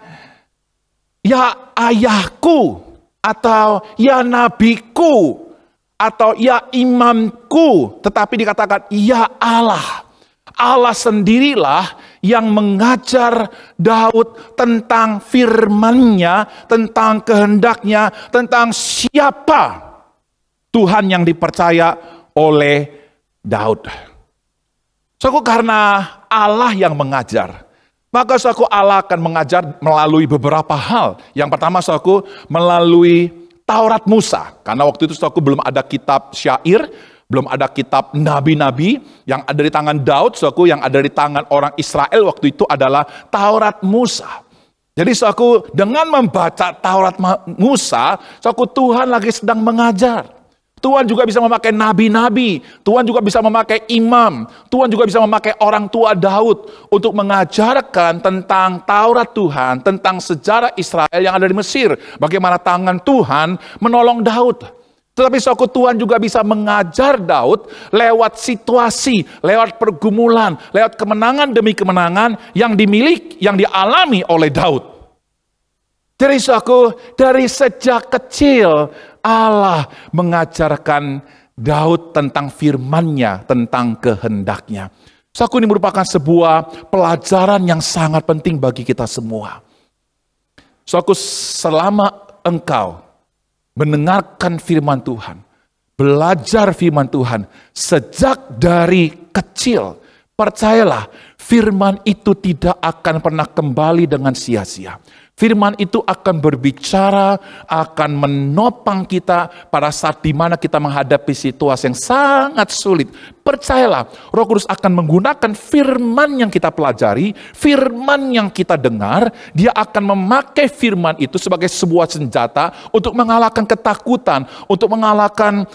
"Ya ayahku," atau "Ya nabiku," atau "Ya imamku," tetapi dikatakan, "Ya Allah." Allah sendirilah yang mengajar Daud tentang firman-Nya, tentang kehendaknya, tentang siapa Tuhan yang dipercaya oleh Daud. So, karena Allah yang mengajar, maka saudaraku, Allah akan mengajar melalui beberapa hal. Yang pertama, saudaraku, melalui Taurat Musa. Karena waktu itu, saudaraku, belum ada kitab syair, belum ada kitab nabi-nabi. Yang ada di tangan Daud, saudaraku, yang ada di tangan orang Israel waktu itu adalah Taurat Musa. Jadi, saudaraku, dengan membaca Taurat Musa, saudaraku, Tuhan lagi sedang mengajar. Tuhan juga bisa memakai nabi-nabi, Tuhan juga bisa memakai imam, Tuhan juga bisa memakai orang tua Daud untuk mengajarkan tentang Taurat Tuhan, tentang sejarah Israel yang ada di Mesir, bagaimana tangan Tuhan menolong Daud. Tetapi saudaraku, Tuhan juga bisa mengajar Daud lewat situasi, lewat pergumulan, lewat kemenangan demi kemenangan yang dialami oleh Daud. Jadi saudaraku, dari sejak kecil Allah mengajarkan Daud tentang firman-Nya, tentang kehendaknya. Saudaraku, ini merupakan sebuah pelajaran yang sangat penting bagi kita semua. Saudaraku, selama engkau mendengarkan firman Tuhan, belajar firman Tuhan sejak dari kecil, percayalah, firman itu tidak akan pernah kembali dengan sia-sia. Firman itu akan berbicara, akan menopang kita pada saat dimana kita menghadapi situasi yang sangat sulit. Percayalah, Roh Kudus akan menggunakan firman yang kita pelajari, firman yang kita dengar. Dia akan memakai firman itu sebagai sebuah senjata untuk mengalahkan ketakutan, untuk mengalahkan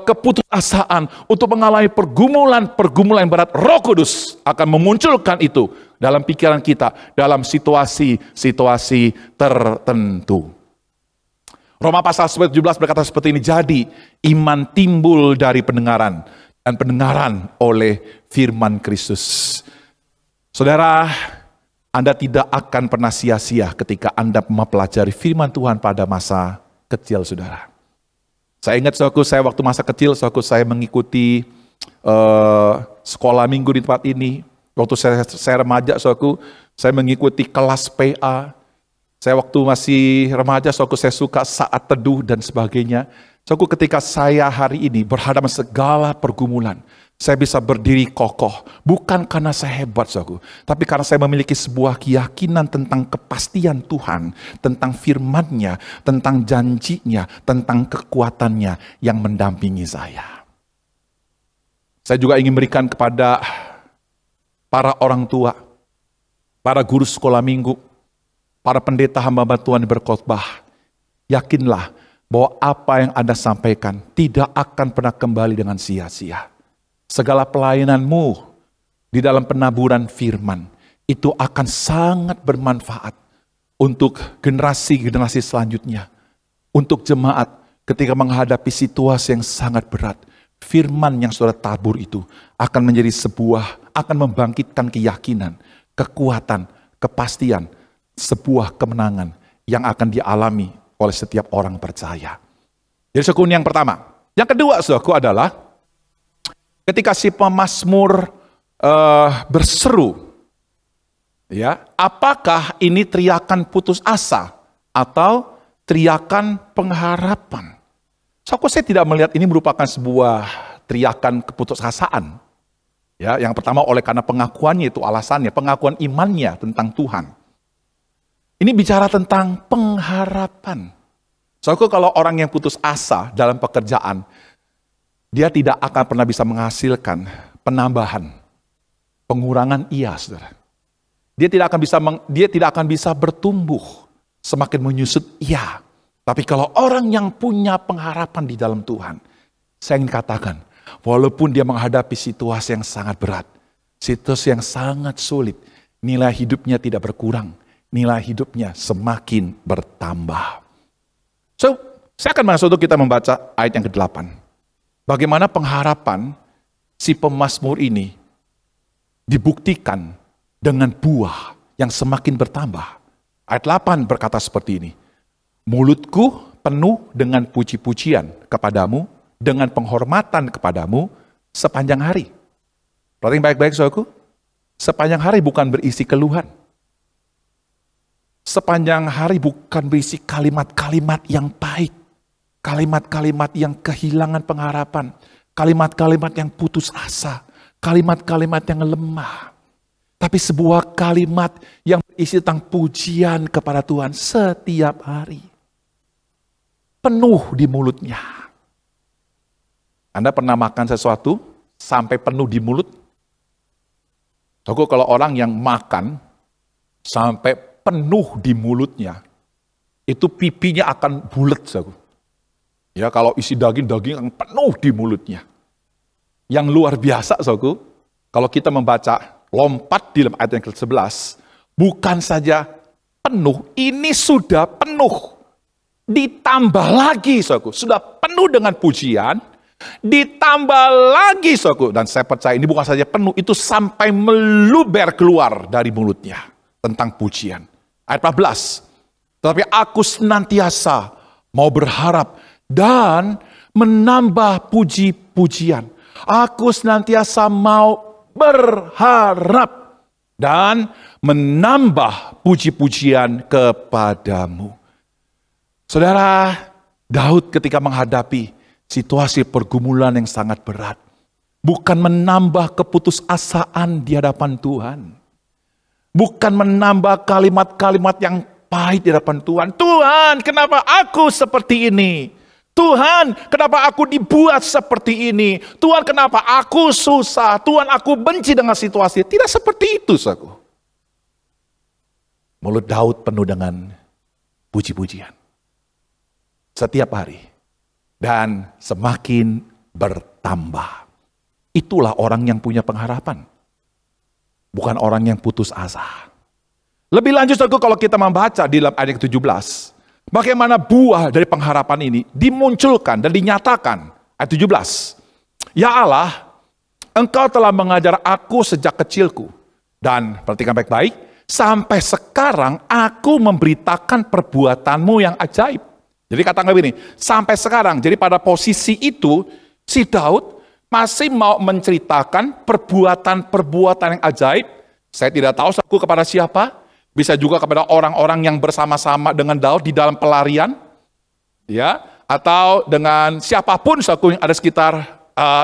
keputusasaan, untuk mengalami pergumulan-pergumulan yang berat. Roh Kudus akan memunculkan itu dalam pikiran kita, dalam situasi-situasi tertentu. Roma pasal 17 berkata seperti ini, jadi iman timbul dari pendengaran, dan pendengaran oleh firman Kristus. Saudara, Anda tidak akan pernah sia-sia ketika Anda mempelajari firman Tuhan pada masa kecil, saudara. Saya ingat, saudaraku, saya waktu masa kecil, saudaraku, saya mengikuti sekolah minggu di tempat ini. Waktu saya remaja, saudaraku, saya mengikuti kelas PA. Saya waktu masih remaja, saudaraku, saya suka saat teduh dan sebagainya. Saudaraku, ketika saya hari ini berhadapan segala pergumulan, saya bisa berdiri kokoh, bukan karena saya hebat, saudaraku, tapi karena saya memiliki sebuah keyakinan tentang kepastian Tuhan, tentang firman-Nya, tentang janjinya, tentang kekuatannya yang mendampingi saya. Saya juga ingin berikan kepada para orang tua, para guru sekolah minggu, para pendeta hamba Tuhan berkhotbah, yakinlah bahwa apa yang Anda sampaikan tidak akan pernah kembali dengan sia-sia. Segala pelayananmu di dalam penaburan firman itu akan sangat bermanfaat untuk generasi-generasi selanjutnya. Untuk jemaat ketika menghadapi situasi yang sangat berat, firman yang saudara tabur itu akan menjadi akan membangkitkan keyakinan, kekuatan, kepastian, sebuah kemenangan yang akan dialami oleh setiap orang percaya. Jadi saudaraku, yang pertama. Yang kedua, saudaraku, adalah ketika si pemazmur berseru, ya, apakah ini teriakan putus asa atau teriakan pengharapan? Saudaraku, saya tidak melihat ini merupakan sebuah teriakan keputusasaan. Ya, yang pertama karena pengakuannya itu alasannya, pengakuan imannya tentang Tuhan. Ini bicara tentang pengharapan. Saudaraku, kalau orang yang putus asa dalam pekerjaan, dia tidak akan pernah bisa menghasilkan penambahan, pengurangan saudara. Dia tidak akan bisa bertumbuh, semakin menyusut Tapi kalau orang yang punya pengharapan di dalam Tuhan, saya ingin katakan, walaupun dia menghadapi situasi yang sangat berat, situasi yang sangat sulit, nilai hidupnya tidak berkurang, nilai hidupnya semakin bertambah. So, saya akan masuk untuk kita membaca ayat yang ke-8. Bagaimana pengharapan si pemazmur ini dibuktikan dengan buah yang semakin bertambah. Ayat 8 berkata seperti ini. Mulutku penuh dengan puji-pujian kepadamu, dengan penghormatan kepadamu sepanjang hari. Perhatikan baik-baik, saudaraku. Sepanjang hari bukan berisi keluhan. Sepanjang hari bukan berisi kalimat-kalimat yang pahit. Kalimat-kalimat yang kehilangan pengharapan. Kalimat-kalimat yang putus asa. Kalimat-kalimat yang lemah. Tapi sebuah kalimat yang berisi tentang pujian kepada Tuhan setiap hari. Penuh di mulutnya. Anda pernah makan sesuatu sampai penuh di mulut? Kalau orang yang makan sampai penuh di mulutnya, itu pipinya akan bulat. Ya, kalau isi daging akan penuh di mulutnya. Yang luar biasa, saudaraku, kalau kita membaca lompat di dalam ayat yang ke-11, bukan saja penuh, ini sudah penuh. Ditambah lagi, saudaraku, sudah penuh dengan pujian, ditambah lagi, saudaraku, dan saya percaya ini bukan saja penuh, itu sampai meluber keluar dari mulutnya tentang pujian. Ayat 14, tetapi aku senantiasa mau berharap dan menambah puji-pujian. Aku senantiasa mau berharap dan menambah puji-pujian kepadamu. Saudara, Daud ketika menghadapi situasi pergumulan yang sangat berat, bukan menambah keputusasaan di hadapan Tuhan. Bukan menambah kalimat-kalimat yang pahit di hadapan Tuhan. Tuhan, kenapa aku seperti ini? Tuhan, kenapa aku dibuat seperti ini? Tuhan, kenapa aku susah? Tuhan, aku benci dengan situasi. Tidak seperti itu, saudaraku. Mulut Daud penuh dengan puji-pujian. Setiap hari. Dan semakin bertambah. Itulah orang yang punya pengharapan. Bukan orang yang putus asa. Lebih lanjut, saudaraku, kalau kita membaca di dalam ayat 17. Bagaimana buah dari pengharapan ini dimunculkan dan dinyatakan. Ayat 17. Ya Allah, Engkau telah mengajar aku sejak kecilku. Dan perhatikan baik-baik. Sampai sekarang aku memberitakan perbuatanmu yang ajaib. Jadi katakan begini, sampai sekarang. Jadi pada posisi itu, si Daud masih mau menceritakan perbuatan-perbuatan yang ajaib. Saya tidak tahu saudaraku kepada siapa. Bisa juga kepada orang-orang yang bersama-sama dengan Daud di dalam pelarian. Ya, atau dengan siapapun saudaraku yang ada sekitar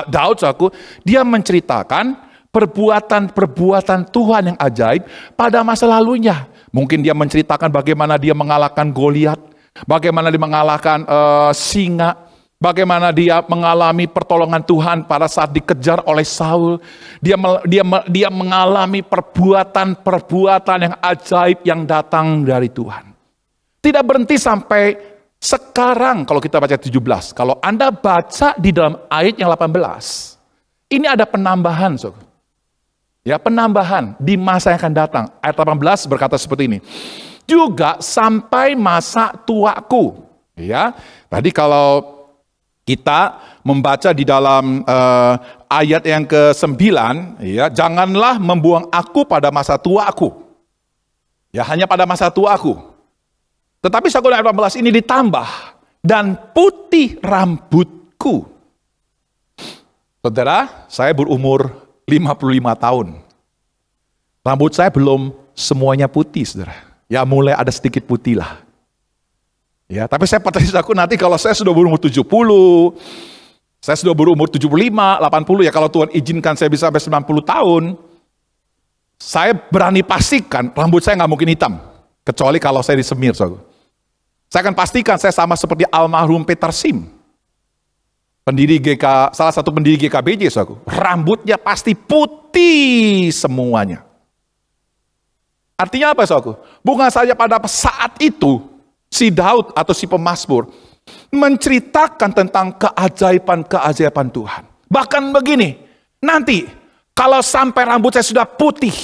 Daud saudaraku. Dia menceritakan perbuatan-perbuatan Tuhan yang ajaib pada masa lalunya. Mungkin dia menceritakan bagaimana dia mengalahkan Goliat, bagaimana dia mengalahkan singa, bagaimana dia mengalami pertolongan Tuhan pada saat dikejar oleh Saul. Dia mengalami perbuatan-perbuatan yang ajaib yang datang dari Tuhan. Tidak berhenti sampai sekarang kalau kita baca 17. Kalau Anda baca di dalam ayat yang 18, ini ada penambahan, saudara. Ya, penambahan di masa yang akan datang. Ayat 18 berkata seperti ini. Juga sampai masa tuaku. Ya, tadi kalau kita membaca di dalam ayat yang ke-9, ya, janganlah membuang aku pada masa tuaku. Ya, hanya pada masa tuaku. Tetapi ayat 18 ini ditambah, dan putih rambutku. Saudara, saya berumur 55 tahun. Rambut saya belum semuanya putih, saudara. Ya, mulai ada sedikit putih lah. Ya, tapi saya percaya nanti kalau saya sudah berumur 70, saya sudah berumur 75, 80, ya kalau Tuhan izinkan saya bisa sampai 90 tahun, saya berani pastikan rambut saya nggak mungkin hitam. Kecuali kalau saya disemir, saudara. Saya akan pastikan saya sama seperti almarhum Peter Sim. Salah satu pendiri GKBJ, saudara. Rambutnya pasti putih semuanya. Artinya apa, saudara? Bukan saja pada saat itu, si Daud atau si pemazmur menceritakan tentang keajaiban-keajaiban Tuhan. Bahkan begini, nanti kalau sampai rambut saya sudah putih,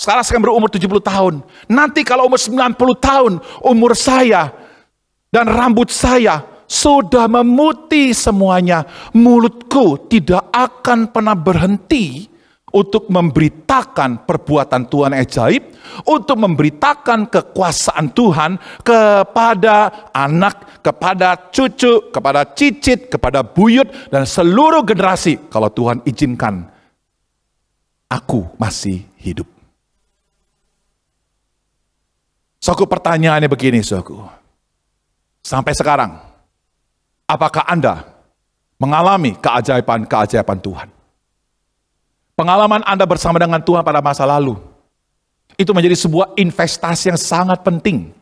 sekarang saya berumur 70 tahun, nanti kalau umur 90 tahun, umur saya dan rambut saya sudah memutih semuanya, mulutku tidak akan pernah berhenti untuk memberitakan perbuatan Tuhan yang ajaib, untuk memberitakan kekuasaan Tuhan kepada anak, kepada cucu, kepada cicit, kepada buyut, dan seluruh generasi kalau Tuhan izinkan aku masih hidup. Saudaraku, pertanyaannya begini, saudaraku. Sampai sekarang, apakah Anda mengalami keajaiban-keajaiban Tuhan? Pengalaman Anda bersama dengan Tuhan pada masa lalu, itu menjadi sebuah investasi yang sangat penting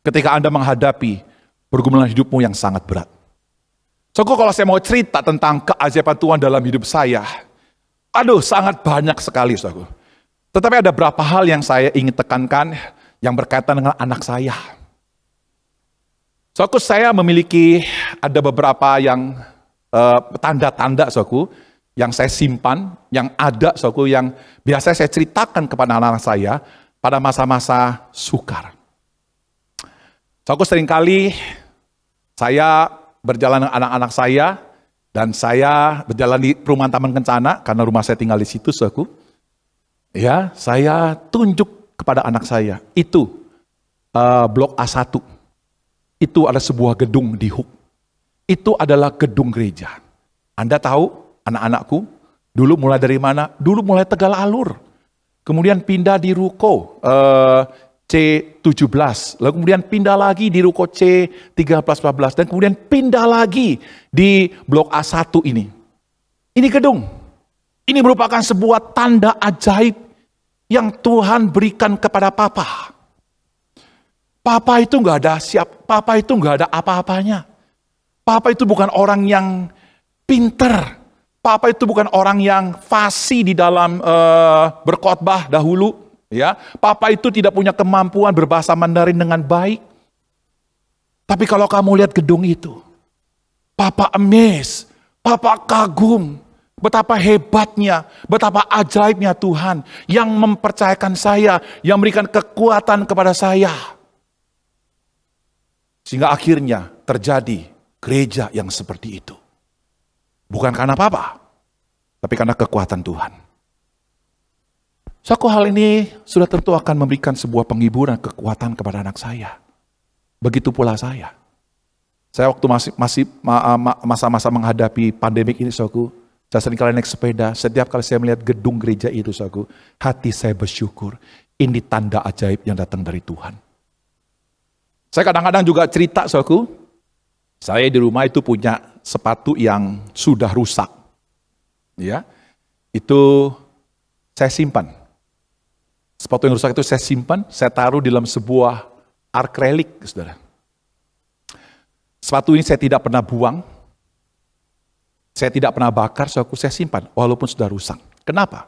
ketika Anda menghadapi pergumulan hidupmu yang sangat berat. Saudaraku, kalau saya mau cerita tentang keajaiban Tuhan dalam hidup saya, sangat banyak sekali, saudaraku. Tetapi ada beberapa hal yang saya ingin tekankan yang berkaitan dengan anak saya. Saudaraku, saya memiliki ada beberapa yang tanda-tanda, saudaraku, yang saya simpan, yang ada, saudaraku, yang biasa saya ceritakan kepada anak-anak saya pada masa-masa sukar. Saudaraku, seringkali saya berjalan dengan anak-anak saya, dan saya berjalan di perumahan Taman Kencana, karena rumah saya tinggal di situ, saudaraku. Ya, saya tunjuk kepada anak saya, itu blok A1. Itu adalah sebuah gedung di Hook. Itu adalah gedung gereja. Anda tahu, anak-anakku, dulu mulai dari mana? Dulu mulai Tegal Alur. Kemudian pindah di Ruko C17. Lalu kemudian pindah lagi di Ruko C13-14. Dan kemudian pindah lagi di blok A1 ini. Ini gedung. Ini merupakan sebuah tanda ajaib yang Tuhan berikan kepada Papa. Papa itu nggak ada Papa itu nggak ada apa-apanya. Papa itu bukan orang yang pinter. Papa itu bukan orang yang fasih di dalam berkhotbah dahulu. Ya, Papa itu tidak punya kemampuan berbahasa Mandarin dengan baik. Tapi kalau kamu lihat gedung itu, Papa amazed, Papa kagum. Betapa hebatnya, betapa ajaibnya Tuhan yang mempercayakan saya, yang memberikan kekuatan kepada saya. Sehingga akhirnya terjadi gereja yang seperti itu. Bukan karena Papa, tapi karena kekuatan Tuhan. Suatu hal ini sudah tentu akan memberikan sebuah penghiburan, kekuatan kepada anak saya. Begitu pula saya. Saya waktu masih masa-masa menghadapi pandemik ini, saudaraku, saya seringkali naik sepeda, setiap kali saya melihat gedung gereja itu, saudaraku, hati saya bersyukur. Ini tanda ajaib yang datang dari Tuhan. Saya kadang-kadang juga cerita, saudaraku, saya di rumah itu punya sepatu yang sudah rusak. Ya, itu saya simpan. Sepatu yang rusak itu saya simpan, saya taruh di dalam sebuah akrilik, saudara. Sepatu ini saya tidak pernah buang, saya tidak pernah bakar, saya simpan, walaupun sudah rusak. Kenapa?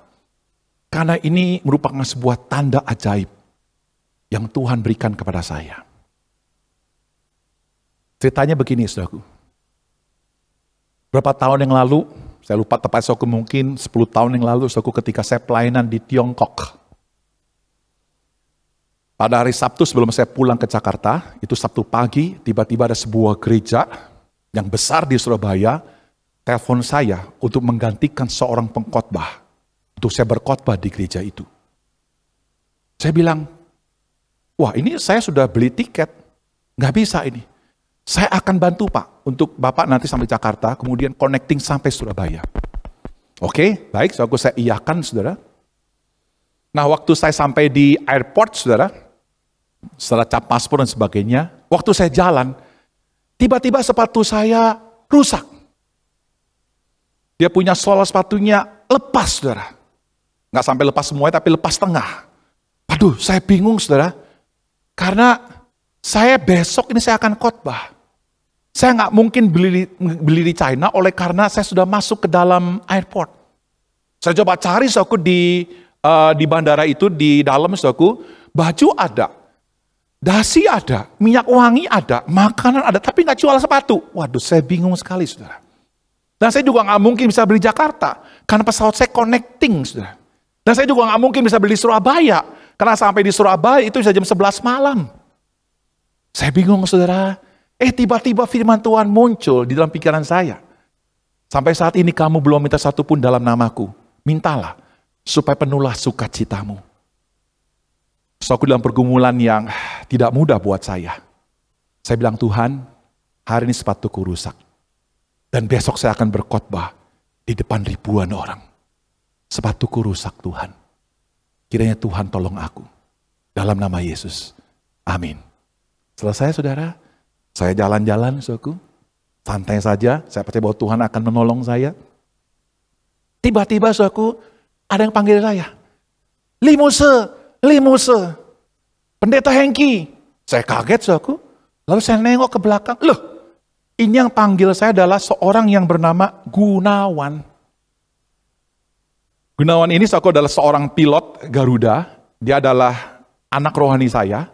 Karena ini merupakan sebuah tanda ajaib yang Tuhan berikan kepada saya. Ceritanya begini, saudaraku. Berapa tahun yang lalu, saya lupa tepat, saudaraku, mungkin 10 tahun yang lalu, saudaraku, ketika saya pelayanan di Tiongkok. Pada hari Sabtu sebelum saya pulang ke Jakarta, itu Sabtu pagi, tiba-tiba ada sebuah gereja yang besar di Surabaya, telepon saya untuk menggantikan seorang pengkhotbah, untuk saya berkhotbah di gereja itu. Saya bilang, wah ini saya sudah beli tiket, nggak bisa ini. Saya akan bantu Pak, untuk Bapak nanti sampai Jakarta, kemudian connecting sampai Surabaya. Oke, baik, saya iyakan, saudara. Nah, waktu saya sampai di airport, saudara, setelah cap paspor dan sebagainya, waktu saya jalan, tiba-tiba sepatu saya rusak. Dia punya sol sepatunya lepas, saudara. Nggak sampai lepas semuanya, tapi lepas tengah. Aduh, saya bingung, saudara. Karena saya besok ini saya akan khotbah. Saya nggak mungkin beli di China oleh karena saya sudah masuk ke dalam airport. Saya coba cari, saudaraku, di bandara itu, di dalam, saudaraku, baju ada, dasi ada, minyak wangi ada, makanan ada, tapi nggak jual sepatu. Waduh, saya bingung sekali, saudara. Dan saya juga nggak mungkin bisa beli Jakarta, karena pesawat saya connecting, saudara. Dan saya juga nggak mungkin bisa beli Surabaya, karena sampai di Surabaya itu bisa jam 11 malam. Saya bingung, saudara. Tiba-tiba firman Tuhan muncul di dalam pikiran saya. Sampai saat ini kamu belum minta satu pun dalam namaku. Mintalah, supaya penuhlah sukacitamu. So, aku dalam pergumulan yang tidak mudah buat saya. Saya bilang, Tuhan, hari ini sepatuku rusak. Dan besok saya akan berkhotbah di depan ribuan orang. Sepatuku rusak, Tuhan. Kiranya Tuhan tolong aku. Dalam nama Yesus. Amin. Selesai, saudara. Saya jalan-jalan, saudaraku. Santai saja. Saya percaya bahwa Tuhan akan menolong saya. Tiba-tiba, saudaraku, ada yang panggil saya. Limuse. Pendeta Hengki. Saya kaget, saudaraku. Lalu saya nengok ke belakang. Loh, ini yang panggil saya adalah seorang yang bernama Gunawan. Gunawan ini, saudaraku, adalah seorang pilot Garuda. Dia adalah anak rohani saya.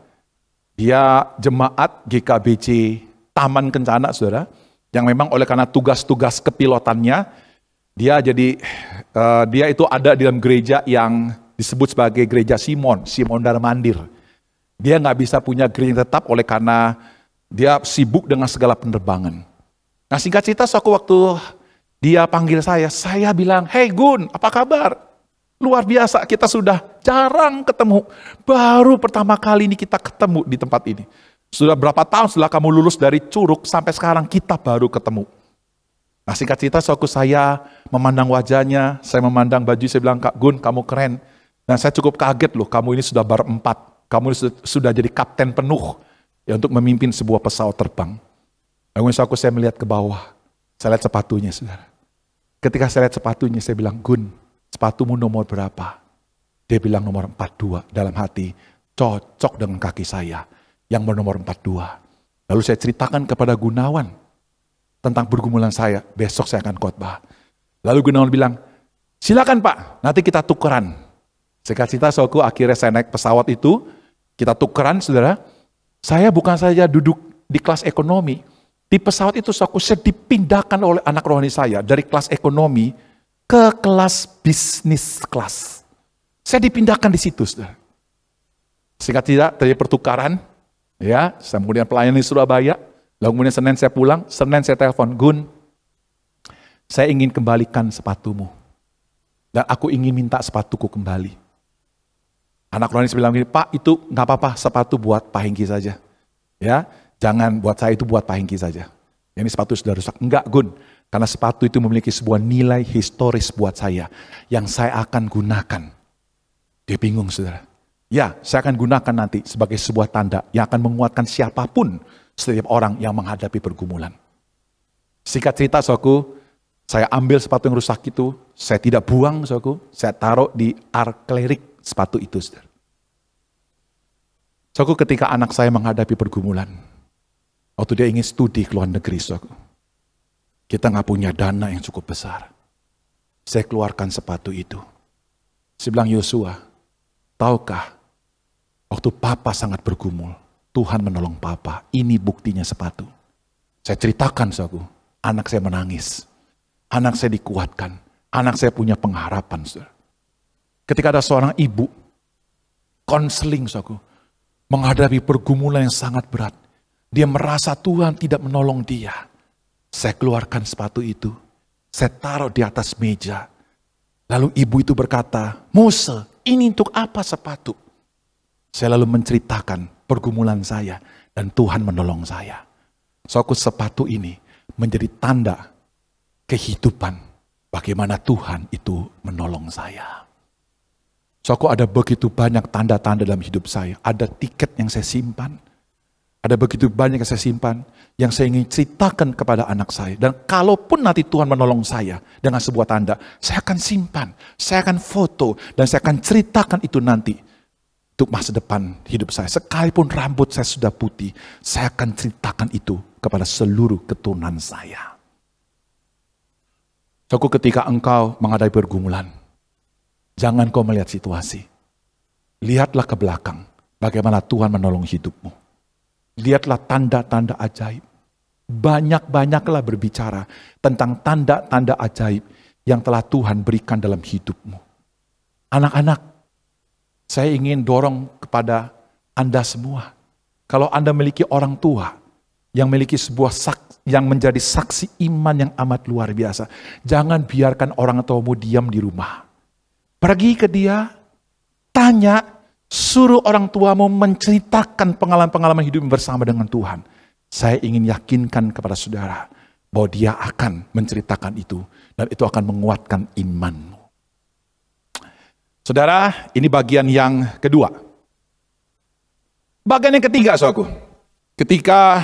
Dia jemaat GKBC Taman Kencana, saudara. Yang memang oleh karena tugas-tugas kepilotannya, dia itu ada di dalam gereja yang disebut sebagai gereja Simon Darmandir. Dia nggak bisa punya gereja tetap oleh karena dia sibuk dengan segala penerbangan. Nah, singkat cerita, waktu dia panggil saya bilang, "Hey Gun, apa kabar? Luar biasa, kita sudah jarang ketemu. Baru pertama kali ini kita ketemu di tempat ini. Sudah berapa tahun setelah kamu lulus dari Curug sampai sekarang kita baru ketemu." Nah, singkat cerita, saya memandang wajahnya, saya memandang baju, saya bilang, "Kak Gun, kamu keren." Dan saya cukup kaget loh, kamu ini sudah berempat. Kamu sudah jadi kapten penuh ya, untuk memimpin sebuah pesawat terbang. Lalu saya melihat ke bawah, saya lihat sepatunya, saudara. Ketika saya lihat sepatunya, saya bilang, "Gun, sepatumu nomor berapa?" Dia bilang nomor 42, dalam hati, cocok dengan kaki saya yang bernomor 42. Lalu saya ceritakan kepada Gunawan tentang pergumulan saya, besok saya akan khotbah. Lalu Gunawan bilang, "Silakan Pak, nanti kita tukeran." Singkat cerita, saudaraku, akhirnya saya naik pesawat itu, kita tukeran, saudara. Saya bukan saja duduk di kelas ekonomi, di pesawat itu, saudaraku, saya dipindahkan oleh anak rohani saya dari kelas ekonomi ke kelas bisnis kelas. Saya dipindahkan di situ, saudara. Singkat cerita, terjadi pertukaran, ya, saya kemudian pelayan di Surabaya, lalu kemudian Senin saya pulang, Senin saya telepon, "Gun, saya ingin kembalikan sepatumu, dan aku ingin minta sepatuku kembali." Anak rohani saya bilang, "Pak, itu nggak apa-apa, sepatu buat Pak Hengki saja. Ya, jangan buat saya, itu buat Pak Hengki saja. Ini sepatu sudah rusak." "Enggak, Gun, Karena sepatu itu memiliki sebuah nilai historis buat saya yang saya akan gunakan. Dia bingung, saudara. Ya, saya akan gunakan nanti sebagai sebuah tanda yang akan menguatkan siapapun, setiap orang yang menghadapi pergumulan. Singkat cerita, saudaraku, saya ambil sepatu yang rusak itu, saya tidak buang, saudaraku, saya taruh di arklerik sepatu itu, saudara. Saudaraku, ketika anak saya menghadapi pergumulan, waktu dia ingin studi ke luar negeri, saudaraku, kita nggak punya dana yang cukup besar. Saya keluarkan sepatu itu. Saya bilang, Yosua, tahukah, waktu papa sangat bergumul, Tuhan menolong papa. Ini buktinya sepatu. Saya ceritakan, saudaraku, anak saya menangis. Anak saya dikuatkan. Anak saya punya pengharapan, saudara. Ketika ada seorang ibu, konseling, saudaraku, menghadapi pergumulan yang sangat berat. Dia merasa Tuhan tidak menolong dia. Saya keluarkan sepatu itu, saya taruh di atas meja. Lalu ibu itu berkata, Mose, ini untuk apa sepatu? Saya lalu menceritakan pergumulan saya dan Tuhan menolong saya. Saudaraku, sepatu ini menjadi tanda kehidupan bagaimana Tuhan itu menolong saya. Saudaraku, ada begitu banyak tanda-tanda dalam hidup saya. Ada tiket yang saya simpan. Ada begitu banyak yang saya simpan, yang saya ingin ceritakan kepada anak saya. Dan kalaupun nanti Tuhan menolong saya dengan sebuah tanda, saya akan simpan, saya akan foto, dan saya akan ceritakan itu nanti untuk masa depan hidup saya. Sekalipun rambut saya sudah putih, saya akan ceritakan itu kepada seluruh keturunan saya. Saudaraku, ketika engkau menghadapi pergumulan, jangan kau melihat situasi. Lihatlah ke belakang, bagaimana Tuhan menolong hidupmu. Lihatlah tanda-tanda ajaib. Banyak-banyaklah berbicara tentang tanda-tanda ajaib yang telah Tuhan berikan dalam hidupmu. Anak-anak, saya ingin dorong kepada Anda semua. Kalau Anda memiliki orang tua yang memiliki sebuah yang menjadi saksi iman yang amat luar biasa, jangan biarkan orang tuamu diam di rumah. Pergi ke dia, tanya, suruh orang tuamu menceritakan pengalaman-pengalaman hidup bersama dengan Tuhan. Saya ingin yakinkan kepada saudara bahwa dia akan menceritakan itu dan itu akan menguatkan imanmu. Saudara, ini bagian yang kedua. Bagian yang ketiga, saudaraku. Ketika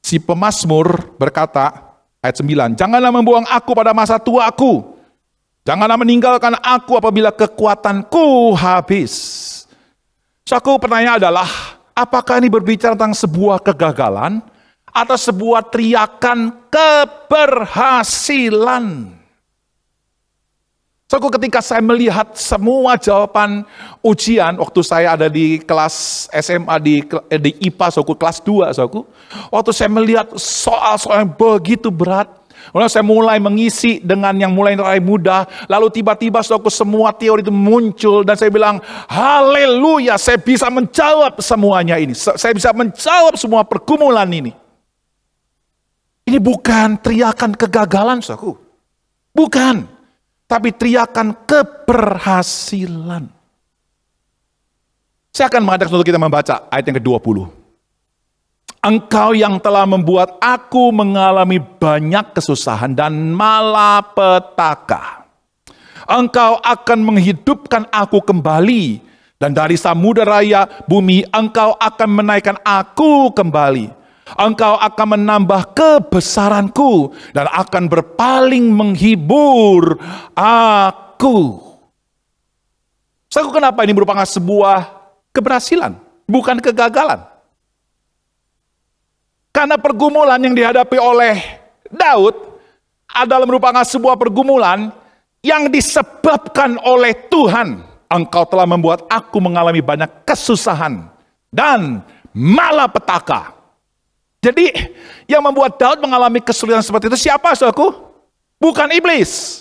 si pemazmur berkata, ayat 9, janganlah membuang aku pada masa tuaku. Janganlah meninggalkan aku apabila kekuatanku habis. Saudaraku, pertanyaan adalah, apakah ini berbicara tentang sebuah kegagalan atau sebuah teriakan keberhasilan? Saudaraku, ketika saya melihat semua jawaban ujian, waktu saya ada di kelas SMA di IPA, saudaraku, kelas 2, saudaraku, waktu saya melihat soal-soal yang begitu berat, lalu saya mulai mengisi dengan yang mulai dari mudah, lalu tiba-tiba saudaraku semua teori itu muncul dan saya bilang, haleluya, saya bisa menjawab semuanya ini. Saya bisa menjawab semua pergumulan ini. Ini bukan teriakan kegagalan, saudaraku. Bukan. Tapi teriakan keberhasilan. Saya akan mengajak saudara kita membaca ayat yang ke-20. Engkau yang telah membuat aku mengalami banyak kesusahan dan malapetaka. Engkau akan menghidupkan aku kembali. Dan dari samudera raya bumi engkau akan menaikkan aku kembali. Engkau akan menambah kebesaranku. Dan akan berpaling menghibur aku. Saudaraku, kenapa ini merupakan sebuah keberhasilan? Bukan kegagalan. Karena pergumulan yang dihadapi oleh Daud adalah merupakan sebuah pergumulan yang disebabkan oleh Tuhan. Engkau telah membuat aku mengalami banyak kesusahan dan malapetaka. Jadi yang membuat Daud mengalami kesulitan seperti itu siapa, saudaraku? Bukan iblis.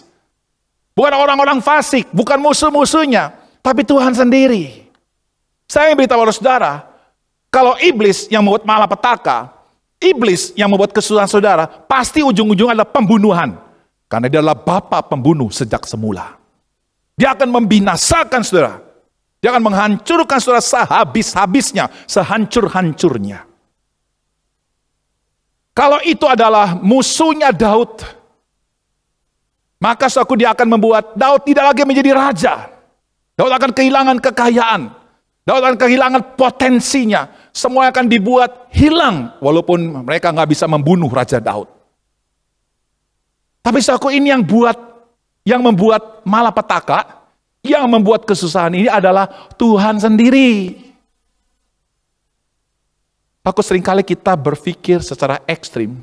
Bukan orang-orang fasik, bukan musuh-musuhnya, tapi Tuhan sendiri. Saya beritahu kepada saudara, kalau iblis yang membuat malapetaka, iblis yang membuat kesusahan saudara, pasti ujung-ujungnya adalah pembunuhan. Karena dia adalah bapa pembunuh sejak semula. Dia akan membinasakan saudara. Dia akan menghancurkan saudara sehabis-habisnya, sehancur-hancurnya. Kalau itu adalah musuhnya Daud, Maka suatu dia akan membuat Daud tidak lagi menjadi raja. Daud akan kehilangan kekayaan. Daud akan kehilangan potensinya. Semua akan dibuat hilang. Walaupun mereka nggak bisa membunuh Raja Daud. Tapi suatu ini yang membuat malapetaka, yang membuat kesusahan ini adalah Tuhan sendiri. Aku seringkali kita berpikir secara ekstrim.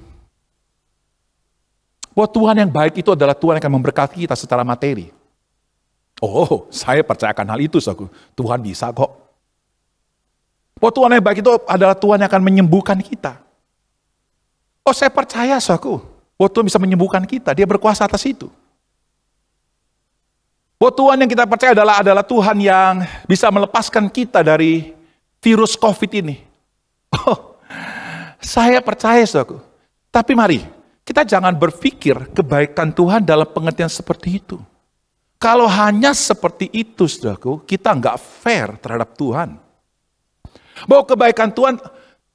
Bahwa Tuhan yang baik itu adalah Tuhan yang akan memberkati kita secara materi. Oh, saya percayakan hal itu, saudaraku. Tuhan bisa kok. Bahwa Tuhan yang baik itu adalah Tuhan yang akan menyembuhkan kita. Oh, saya percaya, saudaraku. Bahwa Tuhan bisa menyembuhkan kita. Dia berkuasa atas itu. Bahwa Tuhan yang kita percaya adalah Tuhan yang bisa melepaskan kita dari virus COVID ini. Oh, saya percaya, saudaraku. Tapi mari, kita jangan berpikir kebaikan Tuhan dalam pengertian seperti itu. Kalau hanya seperti itu, saudaraku, kita nggak fair terhadap Tuhan. Bahwa kebaikan Tuhan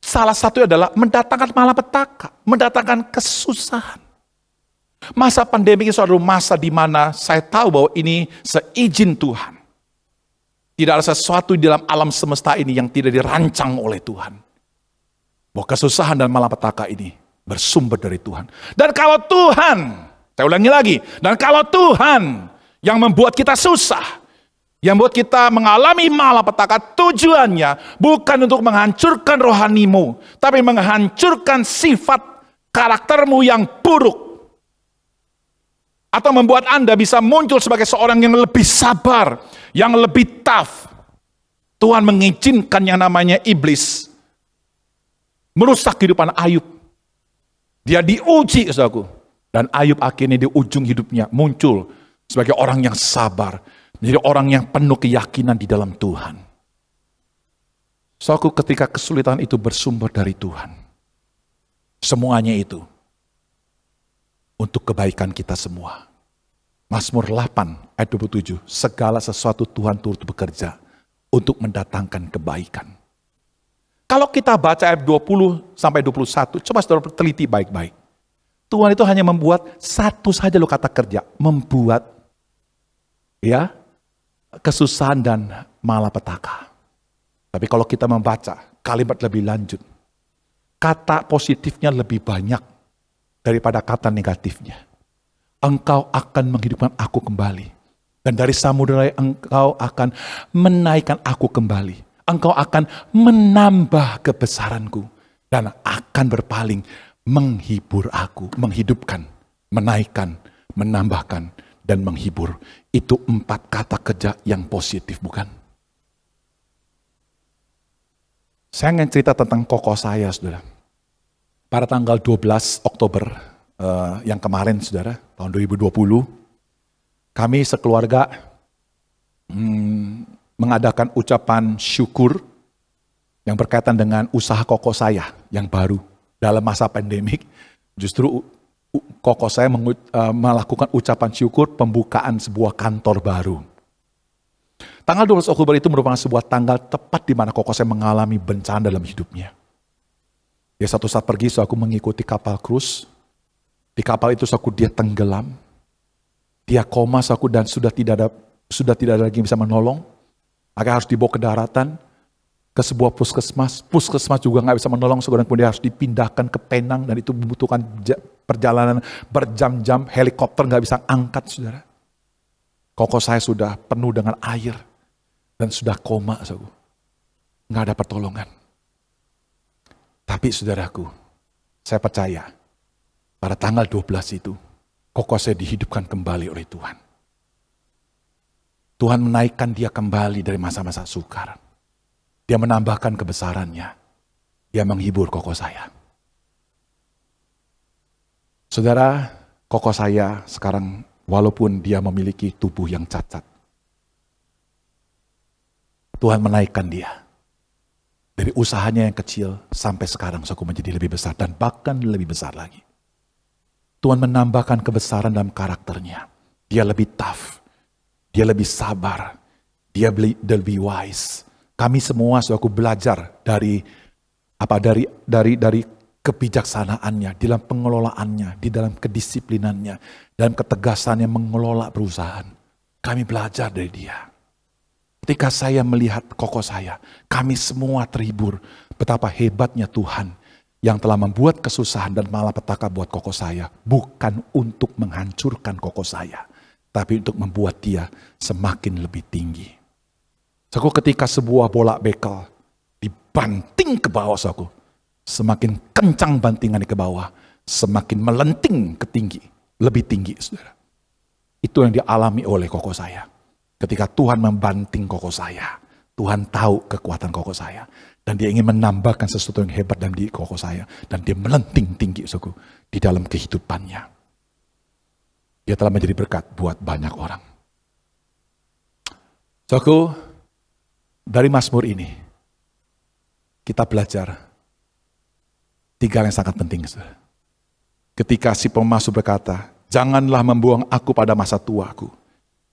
salah satu adalah mendatangkan malapetaka, mendatangkan kesusahan. Masa pandemi itu adalah masa di mana saya tahu bahwa ini seizin Tuhan. Tidak ada sesuatu di dalam alam semesta ini yang tidak dirancang oleh Tuhan. Bahwa kesusahan dan malapetaka ini bersumber dari Tuhan. Dan kalau Tuhan, saya ulangi lagi, dan kalau Tuhan yang membuat kita susah, yang membuat kita mengalami malapetaka, tujuannya bukan untuk menghancurkan rohanimu, tapi menghancurkan sifat karaktermu yang buruk. Atau membuat Anda bisa muncul sebagai seorang yang lebih sabar, yang lebih tough. Tuhan mengizinkan yang namanya iblis merusak kehidupan Ayub. Dia diuji, saudaraku. Dan Ayub akhirnya di ujung hidupnya muncul sebagai orang yang sabar. Menjadi orang yang penuh keyakinan di dalam Tuhan. Saudaraku, ketika kesulitan itu bersumber dari Tuhan. Semuanya itu untuk kebaikan kita semua. Mazmur 8 ayat 27. Segala sesuatu Tuhan turut bekerja untuk mendatangkan kebaikan. Kalau kita baca ayat 20 sampai 21, coba saudara teliti baik-baik. Tuhan itu hanya membuat satu saja loh kata kerja, membuat ya kesusahan dan malapetaka. Tapi kalau kita membaca kalimat lebih lanjut, kata positifnya lebih banyak daripada kata negatifnya. Engkau akan menghidupkan aku kembali. Dan dari samudera engkau akan menaikkan aku kembali. Engkau akan menambah kebesaranku. Dan akan berpaling menghibur aku. Menghidupkan, menaikkan, menambahkan, dan menghibur. Itu 4 kata kerja yang positif, bukan? Saya ingin cerita tentang kokoh saya, saudara. Pada tanggal 12 Oktober yang kemarin, saudara, tahun 2020, kami sekeluarga mengadakan ucapan syukur yang berkaitan dengan usaha kokoh saya yang baru dalam masa pandemik. Justru kokoh saya melakukan ucapan syukur pembukaan sebuah kantor baru. Tanggal 12 Oktober itu merupakan sebuah tanggal tepat di mana kokoh saya mengalami bencana dalam hidupnya. Ya, satu saat pergi, aku mengikuti kapal krus. Di kapal itu dia tenggelam. Dia koma, dan sudah tidak ada lagi yang bisa menolong. Akhirnya harus dibawa ke daratan, ke sebuah puskesmas. Puskesmas juga nggak bisa menolong, dan kemudian harus dipindahkan ke Penang, dan itu membutuhkan perjalanan berjam-jam, helikopter nggak bisa angkat, saudara. Kokoh saya sudah penuh dengan air, dan sudah koma, nggak ada pertolongan. Tapi saudaraku, saya percaya, pada tanggal 12 itu, kokoh saya dihidupkan kembali oleh Tuhan. Tuhan menaikkan dia kembali dari masa-masa sukar. Dia menambahkan kebesarannya. Dia menghibur kokoh saya. Saudara, kokoh saya sekarang walaupun dia memiliki tubuh yang cacat, Tuhan menaikkan dia. Dari usahanya yang kecil sampai sekarang menjadi lebih besar dan bahkan lebih besar lagi. Tuhan menambahkan kebesaran dalam karakternya. Dia lebih tough. Dia lebih sabar. Dia lebih wise. Kami semua belajar dari kebijaksanaannya, di dalam pengelolaannya, di dalam kedisiplinannya, dalam ketegasannya mengelola perusahaan. Kami belajar dari dia. Ketika saya melihat koko saya, kami semua terhibur betapa hebatnya Tuhan yang telah membuat kesusahan dan malapetaka buat koko saya. Bukan untuk menghancurkan koko saya, tapi untuk membuat dia semakin lebih tinggi. Ketika sebuah bola bekel dibanting ke bawah, semakin kencang bantingannya ke bawah, semakin melenting ke tinggi, lebih tinggi, saudara. Itu yang dialami oleh koko saya. Ketika Tuhan membanting koko saya, Tuhan tahu kekuatan koko saya. Dan dia ingin menambahkan sesuatu yang hebat dalam diri koko saya. Dan dia melenting tinggi, di dalam kehidupannya. Dia telah menjadi berkat buat banyak orang. Dari Mazmur ini, kita belajar 3 hal yang sangat penting. Ketika si pemazmur berkata, janganlah membuang aku pada masa tuaku.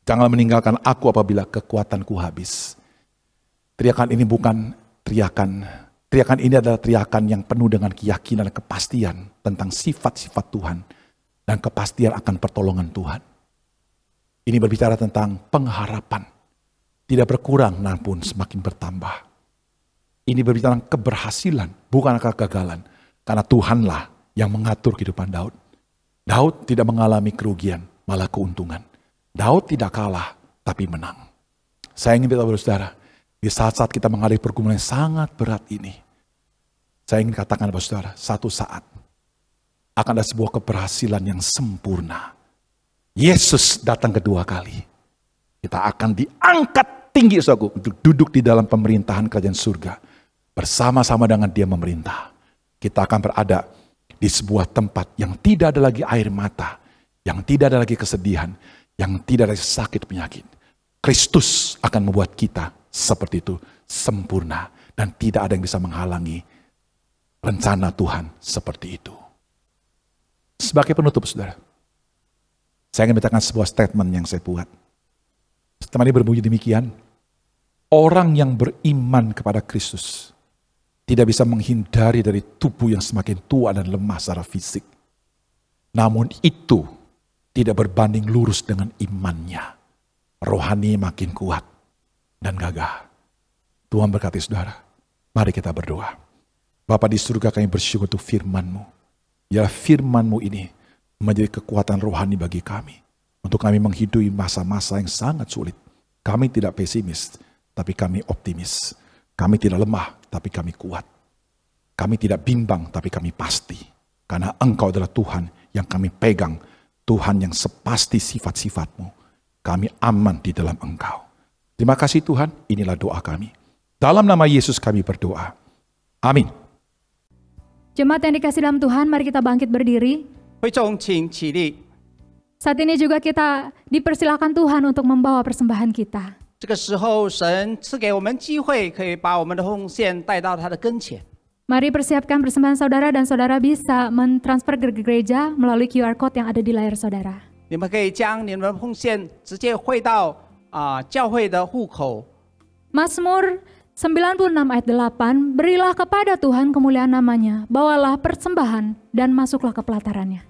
Janganlah meninggalkan aku apabila kekuatanku habis. Teriakan ini bukan teriakan ini adalah teriakan yang penuh dengan keyakinan dan kepastian tentang sifat-sifat Tuhan dan kepastian akan pertolongan Tuhan. Ini berbicara tentang pengharapan. Tidak berkurang namun semakin bertambah. Ini berbicara tentang keberhasilan, bukan kegagalan. Karena Tuhanlah yang mengatur kehidupan Daud. Daud tidak mengalami kerugian, malah keuntungan. Daud tidak kalah, tapi menang. Saya ingin beritahu saudara, di saat-saat kita mengalami pergumulan yang sangat berat ini, saya ingin katakan kepada saudara, satu saat akan ada sebuah keberhasilan yang sempurna. Yesus datang kedua kali. Kita akan diangkat tinggi, saudaraku, untuk duduk di dalam pemerintahan kerajaan surga. Bersama-sama dengan dia memerintah. Kita akan berada di sebuah tempat yang tidak ada lagi air mata, yang tidak ada lagi kesedihan, yang tidak ada lagi sakit penyakit. Kristus akan membuat kita seperti itu sempurna dan tidak ada yang bisa menghalangi rencana Tuhan seperti itu. Sebagai penutup, saudara, saya ingin menceritakan sebuah statement yang saya buat. Statement ini berbunyi demikian: orang yang beriman kepada Kristus tidak bisa menghindari dari tubuh yang semakin tua dan lemah secara fisik. Namun itu tidak berbanding lurus dengan imannya. Rohani makin kuat dan gagah. Tuhan berkati saudara. Mari kita berdoa. Bapa di surga, kami bersyukur untuk firman-Mu. Ya, firman-Mu ini menjadi kekuatan rohani bagi kami. Untuk kami menghidupi masa-masa yang sangat sulit. Kami tidak pesimis, tapi kami optimis. Kami tidak lemah, tapi kami kuat. Kami tidak bimbang, tapi kami pasti. Karena Engkau adalah Tuhan yang kami pegang. Tuhan yang sepasti sifat-sifat-Mu. Kami aman di dalam Engkau. Terima kasih Tuhan, inilah doa kami. Dalam nama Yesus kami berdoa. Amin. Jemaat yang dikasih dalam Tuhan, mari kita bangkit berdiri. 会众请起立。 Saat ini juga kita dipersilakan Tuhan untuk membawa persembahan kita. 这个时候，神赐给我们机会，可以把我们的奉献带到他的跟前。 Mari persiapkan persembahan saudara dan saudara bisa mentransfer ke gereja melalui QR Code yang ada di layar saudara. 你们可以将你们的奉献直接汇到教会的户口。 Mazmur 96 ayat 8, berilah kepada Tuhan kemuliaan namanya, bawalah persembahan dan masuklah ke pelatarannya.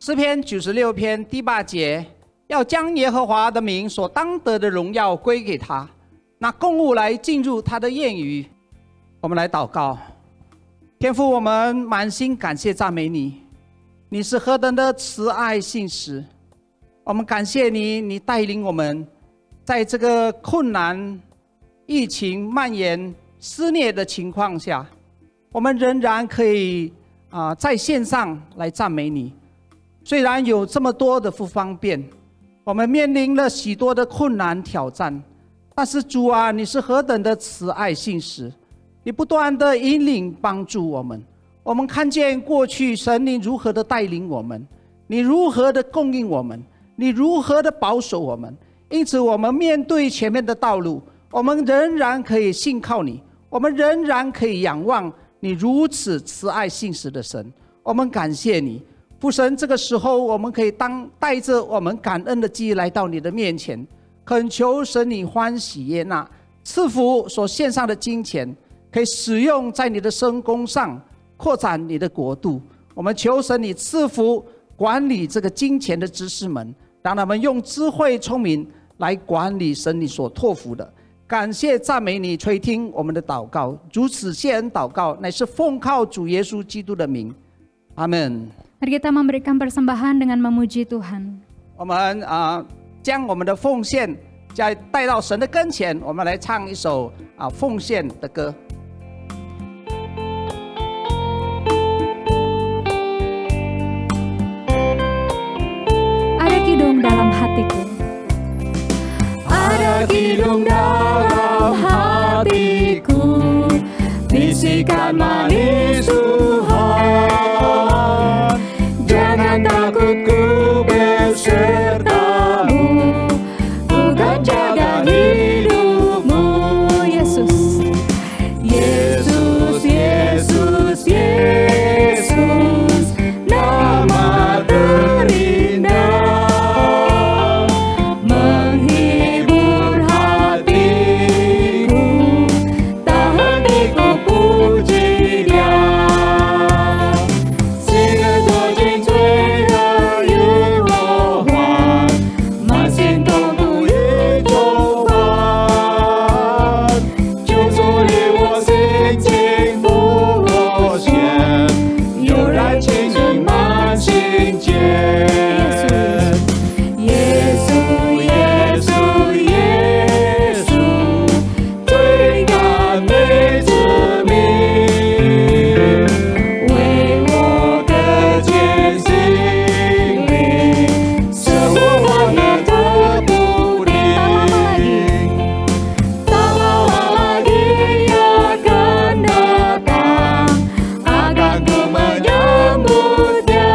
诗篇96篇第8节，要将耶和华的名所当得的荣耀归给他，拿供物来进入他的宴宇。我们来祷告，天父，我们满心感谢赞美你，你是何等的慈爱信实。我们感谢你，你带领我们在这个困难、疫情蔓延、肆虐的情况下，我们仍然可以在线上来赞美你。 虽然有这么多的不方便，我们面临了许多的困难挑战，但是主啊，你是何等的慈爱信实，你不断的引领帮助我们。我们看见过去神你如何的带领我们，你如何的供应我们，你如何的保守我们。因此，我们面对前面的道路，我们仍然可以信靠你，我们仍然可以仰望你如此慈爱信实的神。我们感谢你。 父神，这个时候我们可以带着我们感恩的记忆来到你的面前，恳求神你欢喜悦纳，赐福所献上的金钱，可以使用在你的圣工上，扩展你的国度。我们求神你赐福管理这个金钱的知识们，让他们用智慧聪明来管理神你所托付的。感谢赞美你，垂听我们的祷告，如此谢恩祷告，乃是奉靠主耶稣基督的名，阿门。Mari kita memberikan persembahan dengan memuji Tuhan. 我们将我们的奉献带到神的跟前，我们来唱一首奉献的歌。Ada kidung dalam hatiku. Ada kidung dalam hatiku, bisikan manis Tuhan. Jangan takut, ku besertamu, ku kan jaga hidupmu. Yesus, Yesus, Yesus, Yesus, nama terindah, menghibur hatiku, tak henti ku puji Dia. Sing a多敬罪的耶和华，满心痛苦与愁烦，救主与我心情不我先，悠然情意满心间。耶稣，耶稣，耶稣，最甘美之名，为我的艰辛灵，使我患难得不灵。Tak lama lagi akan datang, akan ku menyambutnya,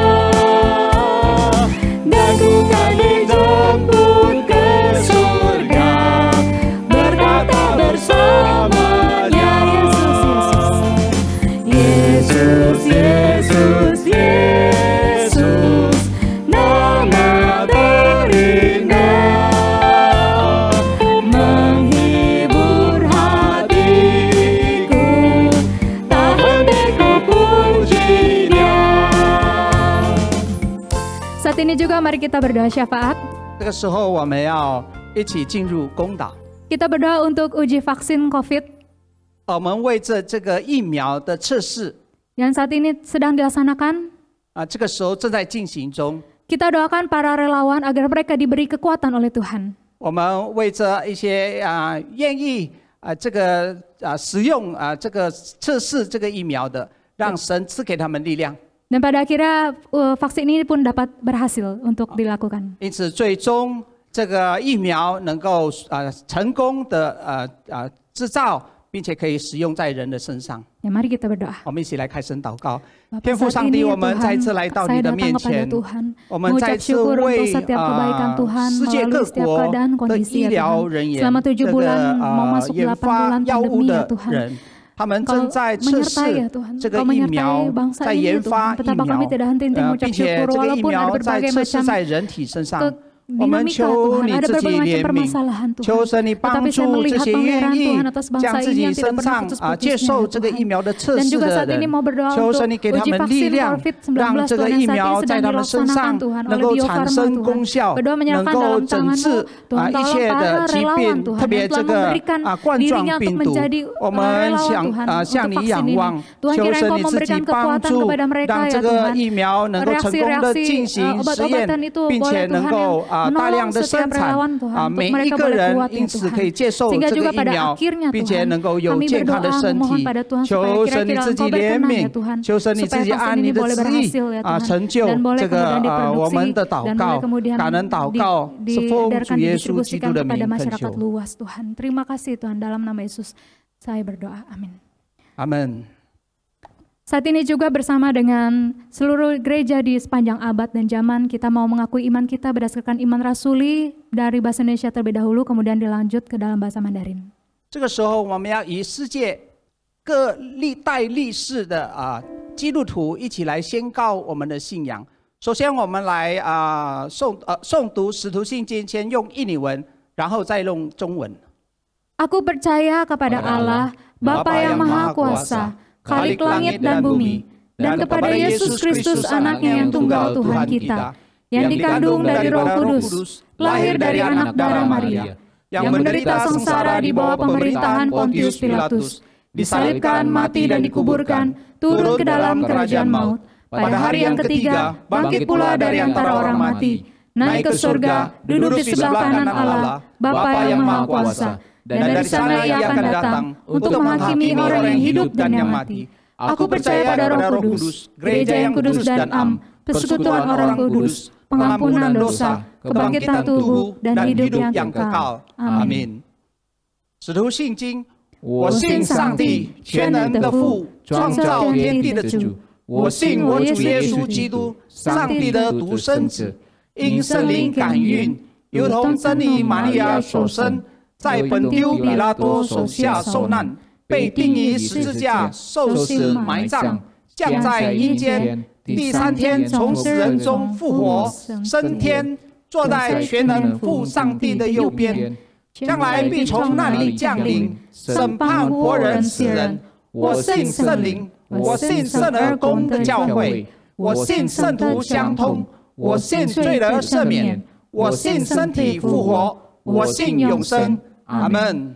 dan ku kan dijemput ke surga, berkata bersamanya. Yesus, Yesus, Yesus, nama terindah, menghibur hatiku, tak henti ku puji Dia. saat ini juga mari kita berdoa syafaat. 这个时候我们要一起进入公祷。 Kita berdoa untuk uji vaksin COVID 我们为这个疫苗的测试 yang saat ini sedang dilaksanakan. 这个时候正在进行中。 Kita doakan para relawan agar mereka diberi kekuatan oleh Tuhan. 我们为着一些愿意这个使用这个测试这个疫苗的，让神赐给他们力量。 Dan pada akhirnya vaksin ini pun dapat berhasil untuk dilakukan. 因此，最终这个疫苗能够成功的制造，并且可以使用在人的身上。 Ya, mari kita berdoa. 我们一起来开声祷告。 Bapak, 天父 saat 上帝， ini 我们再 Tuhan, 次来到 saya 你的 datang 面 kepada 前， Tuhan, 我们再 mengucap 次 syukur 为 untuk setiap kebaikan Tuhan 世界各 melalui setiap 国 keadaan 的 kondisi 医 ya 疗 Tuhan. 人员， Selama 7这 bulan 个 mau masuk 研 8 bulan 发药物 pandemi ya 的 Tuhan. 人，他们 Kau 正在测试 menyertai ya Tuhan, 这个 Kau 疫 menyertai 苗， bangsa 在 ini 研 ya 发 Tuhan. 疫 Betapa 苗 kami tidak henti-henti， mengucap 并且 syukur 这个疫 walaupun ada 苗在 berbagai 测试 macam 在人体身上。 我们 dinamika 求 Tuhan, 你 ada 自己 berbagai macam 怜悯， permasalahan 求 Tuhan. 神你帮 Tetapi saya 助这 melihat 些 pangeran 愿意 Tuhan atas 将 bangsa 自 ini 己 yang 身 tidak pernah 上接 putus-putusnya 受 ya 这个疫 Tuhan. 苗的测 Dan 试 juga 的 saat ini 人， mau berdoa 求 untuk 神你给他 uji 们力 vaksin 量， COVID-19 让这个 Tuhan 疫 yang saat 苗 ini 在 sedang 他们身 dilaksanakan 上 Tuhan 能 oleh 够 Bio 产 Farma 生 Tuhan. 功效， Berdoa 能 menyerahkan 够 dalam 整 tangan-Mu 治 Tuhan 一切 tolong 的 para 疾 relawan 病， Tuhan 特别 yang 这 telah 个 memberikan 冠 dirinya 状 untuk 病毒 menjadi， 我们 relawan 想 Tuhan 向 untuk 你 vaksin 仰 ini. 望， Tuhan 求 kiranya 神 Kau 你自己 memberikan 帮 kekuatan 助， kepada mereka 让 ya 这个 Tuhan. 疫苗能够成功的进行实验， obat-obatan itu 并且 boleh 能 Tuhan 够 yang 大量 menolong 的 setiap 生产 relawan Tuhan untuk 每一 mereka 个 boleh 人 kuat 因 ya 此 Tuhan. 可以接受 Sehingga 这个 juga 疫 pada 苗， akhirnya 并且 Tuhan 能够有 kami 健康的 berdoa 身 memohon 体。 pada Tuhan 求 supaya 神你 kira-kira 自己 Engkau 怜 berkenan ya 悯， Tuhan, 求神你自 supaya 己 vaksin 按你 ini 的 boleh 旨意 berhasil ya Tuhan, 成就 dan boleh 这个 kemudian 我 diproduksi 们的祷 dan boleh 告， kemudian 感恩祷告是奉 diedarkan 主耶稣基督 didistribusikan 的 kepada 名恳 masyarakat 求， luas Tuhan. Terima kasih Tuhan, dalam nama Yesus saya berdoa, amin. 阿门。 Saat ini juga bersama dengan seluruh gereja di sepanjang abad dan zaman, kita mau mengakui iman kita berdasarkan iman rasuli dari bahasa Indonesia terlebih dahulu, kemudian dilanjut ke dalam bahasa Mandarin. 这个时候，我们要以世界各代历世的基督徒一起来宣告我们的信仰。首先，我们来诵读使徒信经，先用印尼文，然后再用中文。 Aku percaya kepada Allah, Bapa yang Maha Kuasa, Khalik langit dan bumi, dan kepada Yesus Kristus anaknya yang tunggal Tuhan kita, yang dikandung dari Roh Kudus, lahir dari anak darah Maria, yang menderita sengsara di bawah pemerintahan Pontius Pilatus, disalibkan, mati dan dikuburkan, turun ke dalam kerajaan maut. Pada hari yang ketiga, bangkit pula dari antara orang mati, naik ke surga, duduk di sebelah kanan Allah, Bapa yang Maha Kuasa. Dan dari sana ia akan datang untuk menghakimi orang yang hidup dan yang mati. Aku percaya pada Roh Kudus, gereja yang kudus dan am, persekutuan orang kudus, pengampunan dosa, kebangkitan tubuh, dan hidup yang kekal. Amin. 使徒信经，我信上帝全能的父，创造天地的主。我信我主耶稣基督，上帝的独生子，因圣灵感孕，由同真理玛利亚所生，在本丢比拉多手下受难，被钉于十字架，受死埋葬，降在阴间，第3天从死人中复活，升天，坐在全能父上帝的右边，将来必从那里降临，审判活人死人。我信圣灵。 我信圣而公的教会，我信圣徒相通，我信罪得赦免，我信身体复活，我信永生。阿门。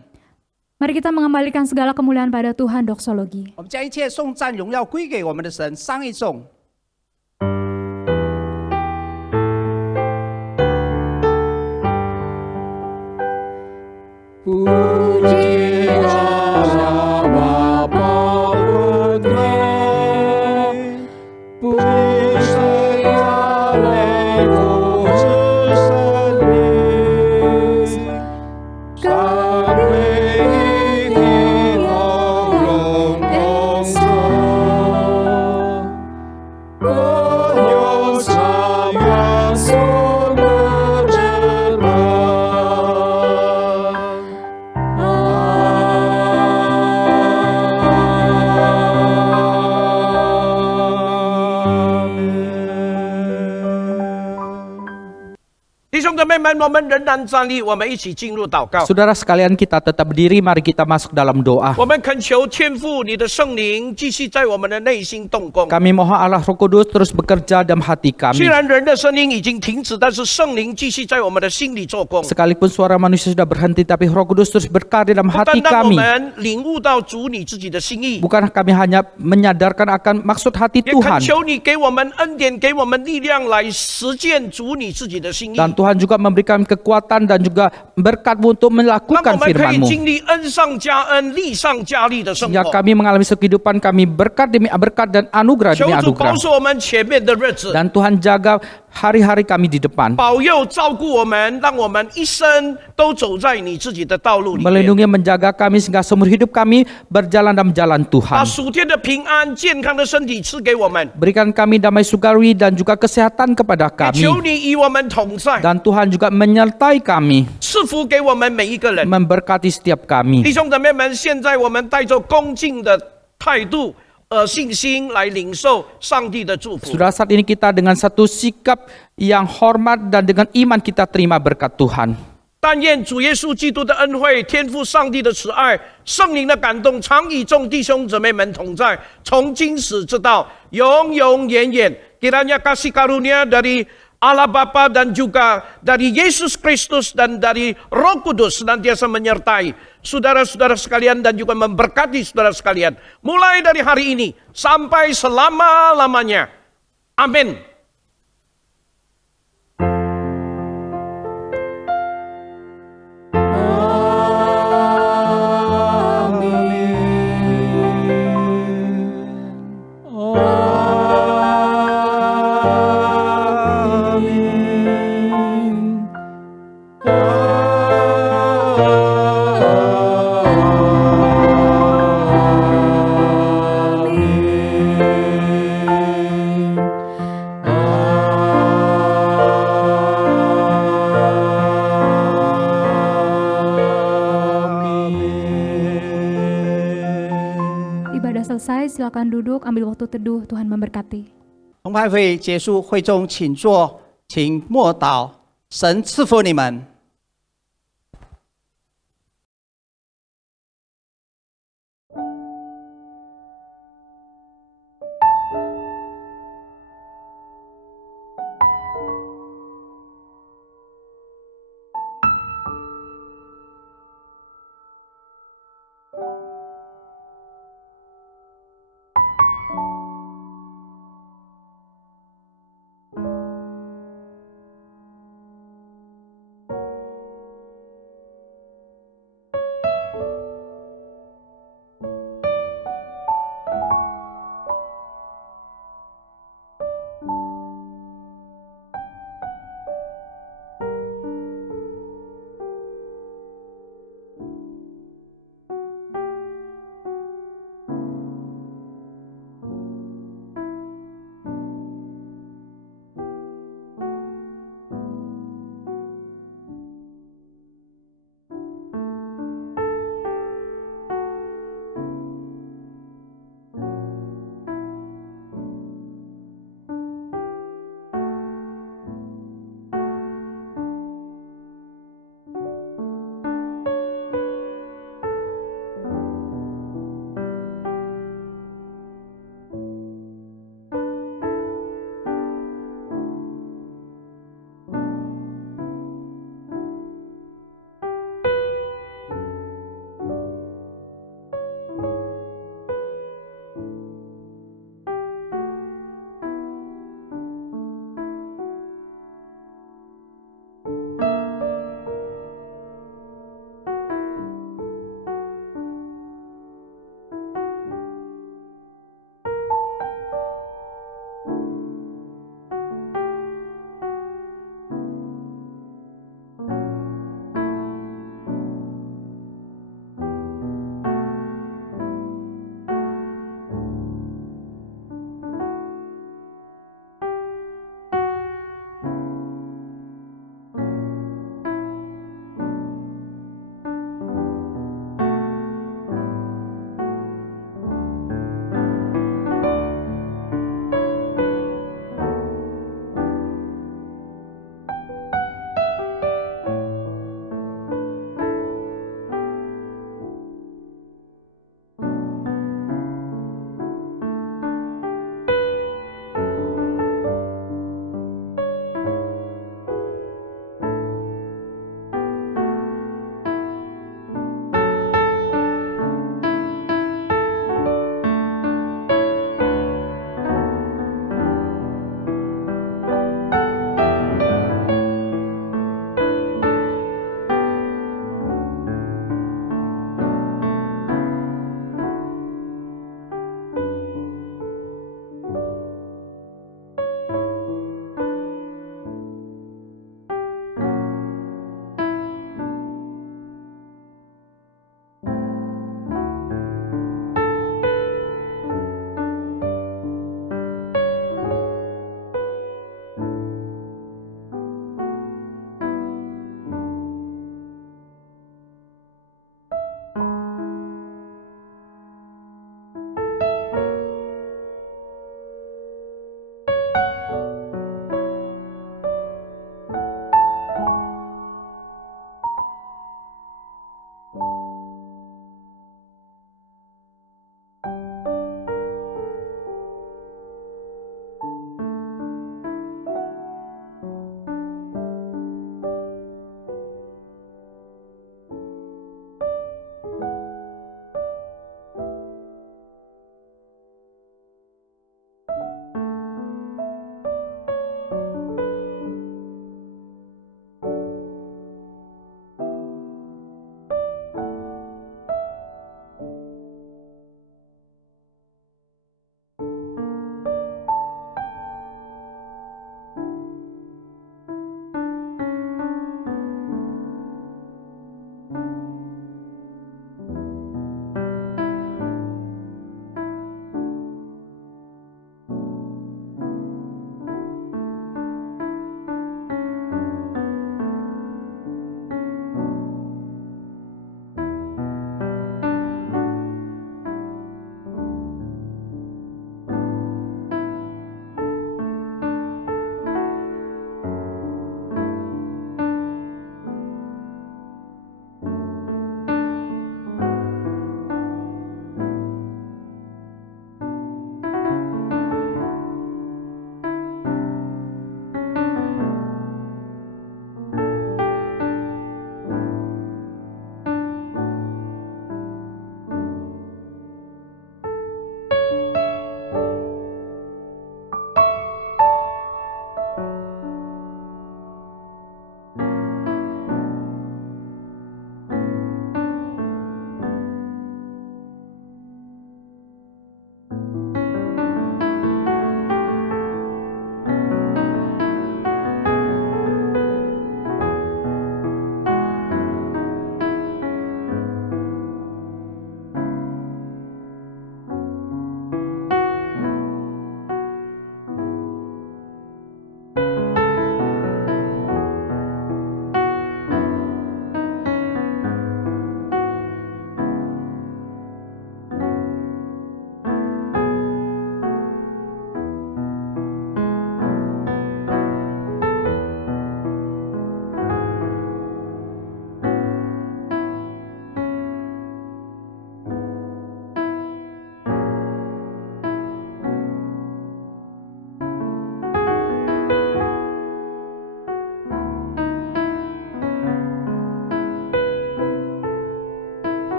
Mari kita mengembalikan segala kemuliaan pada Tuhan. Doksologi. 我们将一切颂赞荣耀归给我们的神，上一颂。 Saudara sekalian, kita tetap berdiri, mari kita masuk dalam doa. Kami mohon Allah Roh Kudus terus bekerja dalam hati kami. Sekalipun suara manusia sudah berhenti, tapi Roh Kudus terus berkarya dalam hati kami. Bukan kami hanya menyadarkan akan maksud hati Tuhan. Dan Tuhan juga memberikan kekuatan dan juga berkat-Mu untuk melakukan firman-Mu. Sehingga kami mengalami kehidupan kami berkat demi berkat dan anugerah demi anugerah. Dan Tuhan jaga hari-hari kami di depan. Melindungi, menjaga kami sehingga seumur hidup kami berjalan dalam jalan Tuhan. Berikan kami damai surgawi dan juga kesehatan kepada kami. Dan Tuhan juga menyertai kami, memberkati setiap kami. Sudah saat ini kita dengan satu sikap yang hormat dan dengan iman kita terima berkat Tuhan. 但愿主耶稣基督的恩惠、天父上帝的慈爱、圣灵的感动，常与众弟兄姊妹们同在，从今时直到永永远远。Kiranya kasih karunia dari Allah Bapa dan juga dari Yesus Kristus dan dari Roh Kudus senantiasa menyertai saudara-saudara sekalian dan juga memberkati saudara sekalian. Mulai dari hari ini sampai selama-lamanya. Amin. Selesai, silakan duduk, ambil waktu teduh. Tuhan memberkati. 崇拜会结束，会众请坐，请默祷。神赐福你们。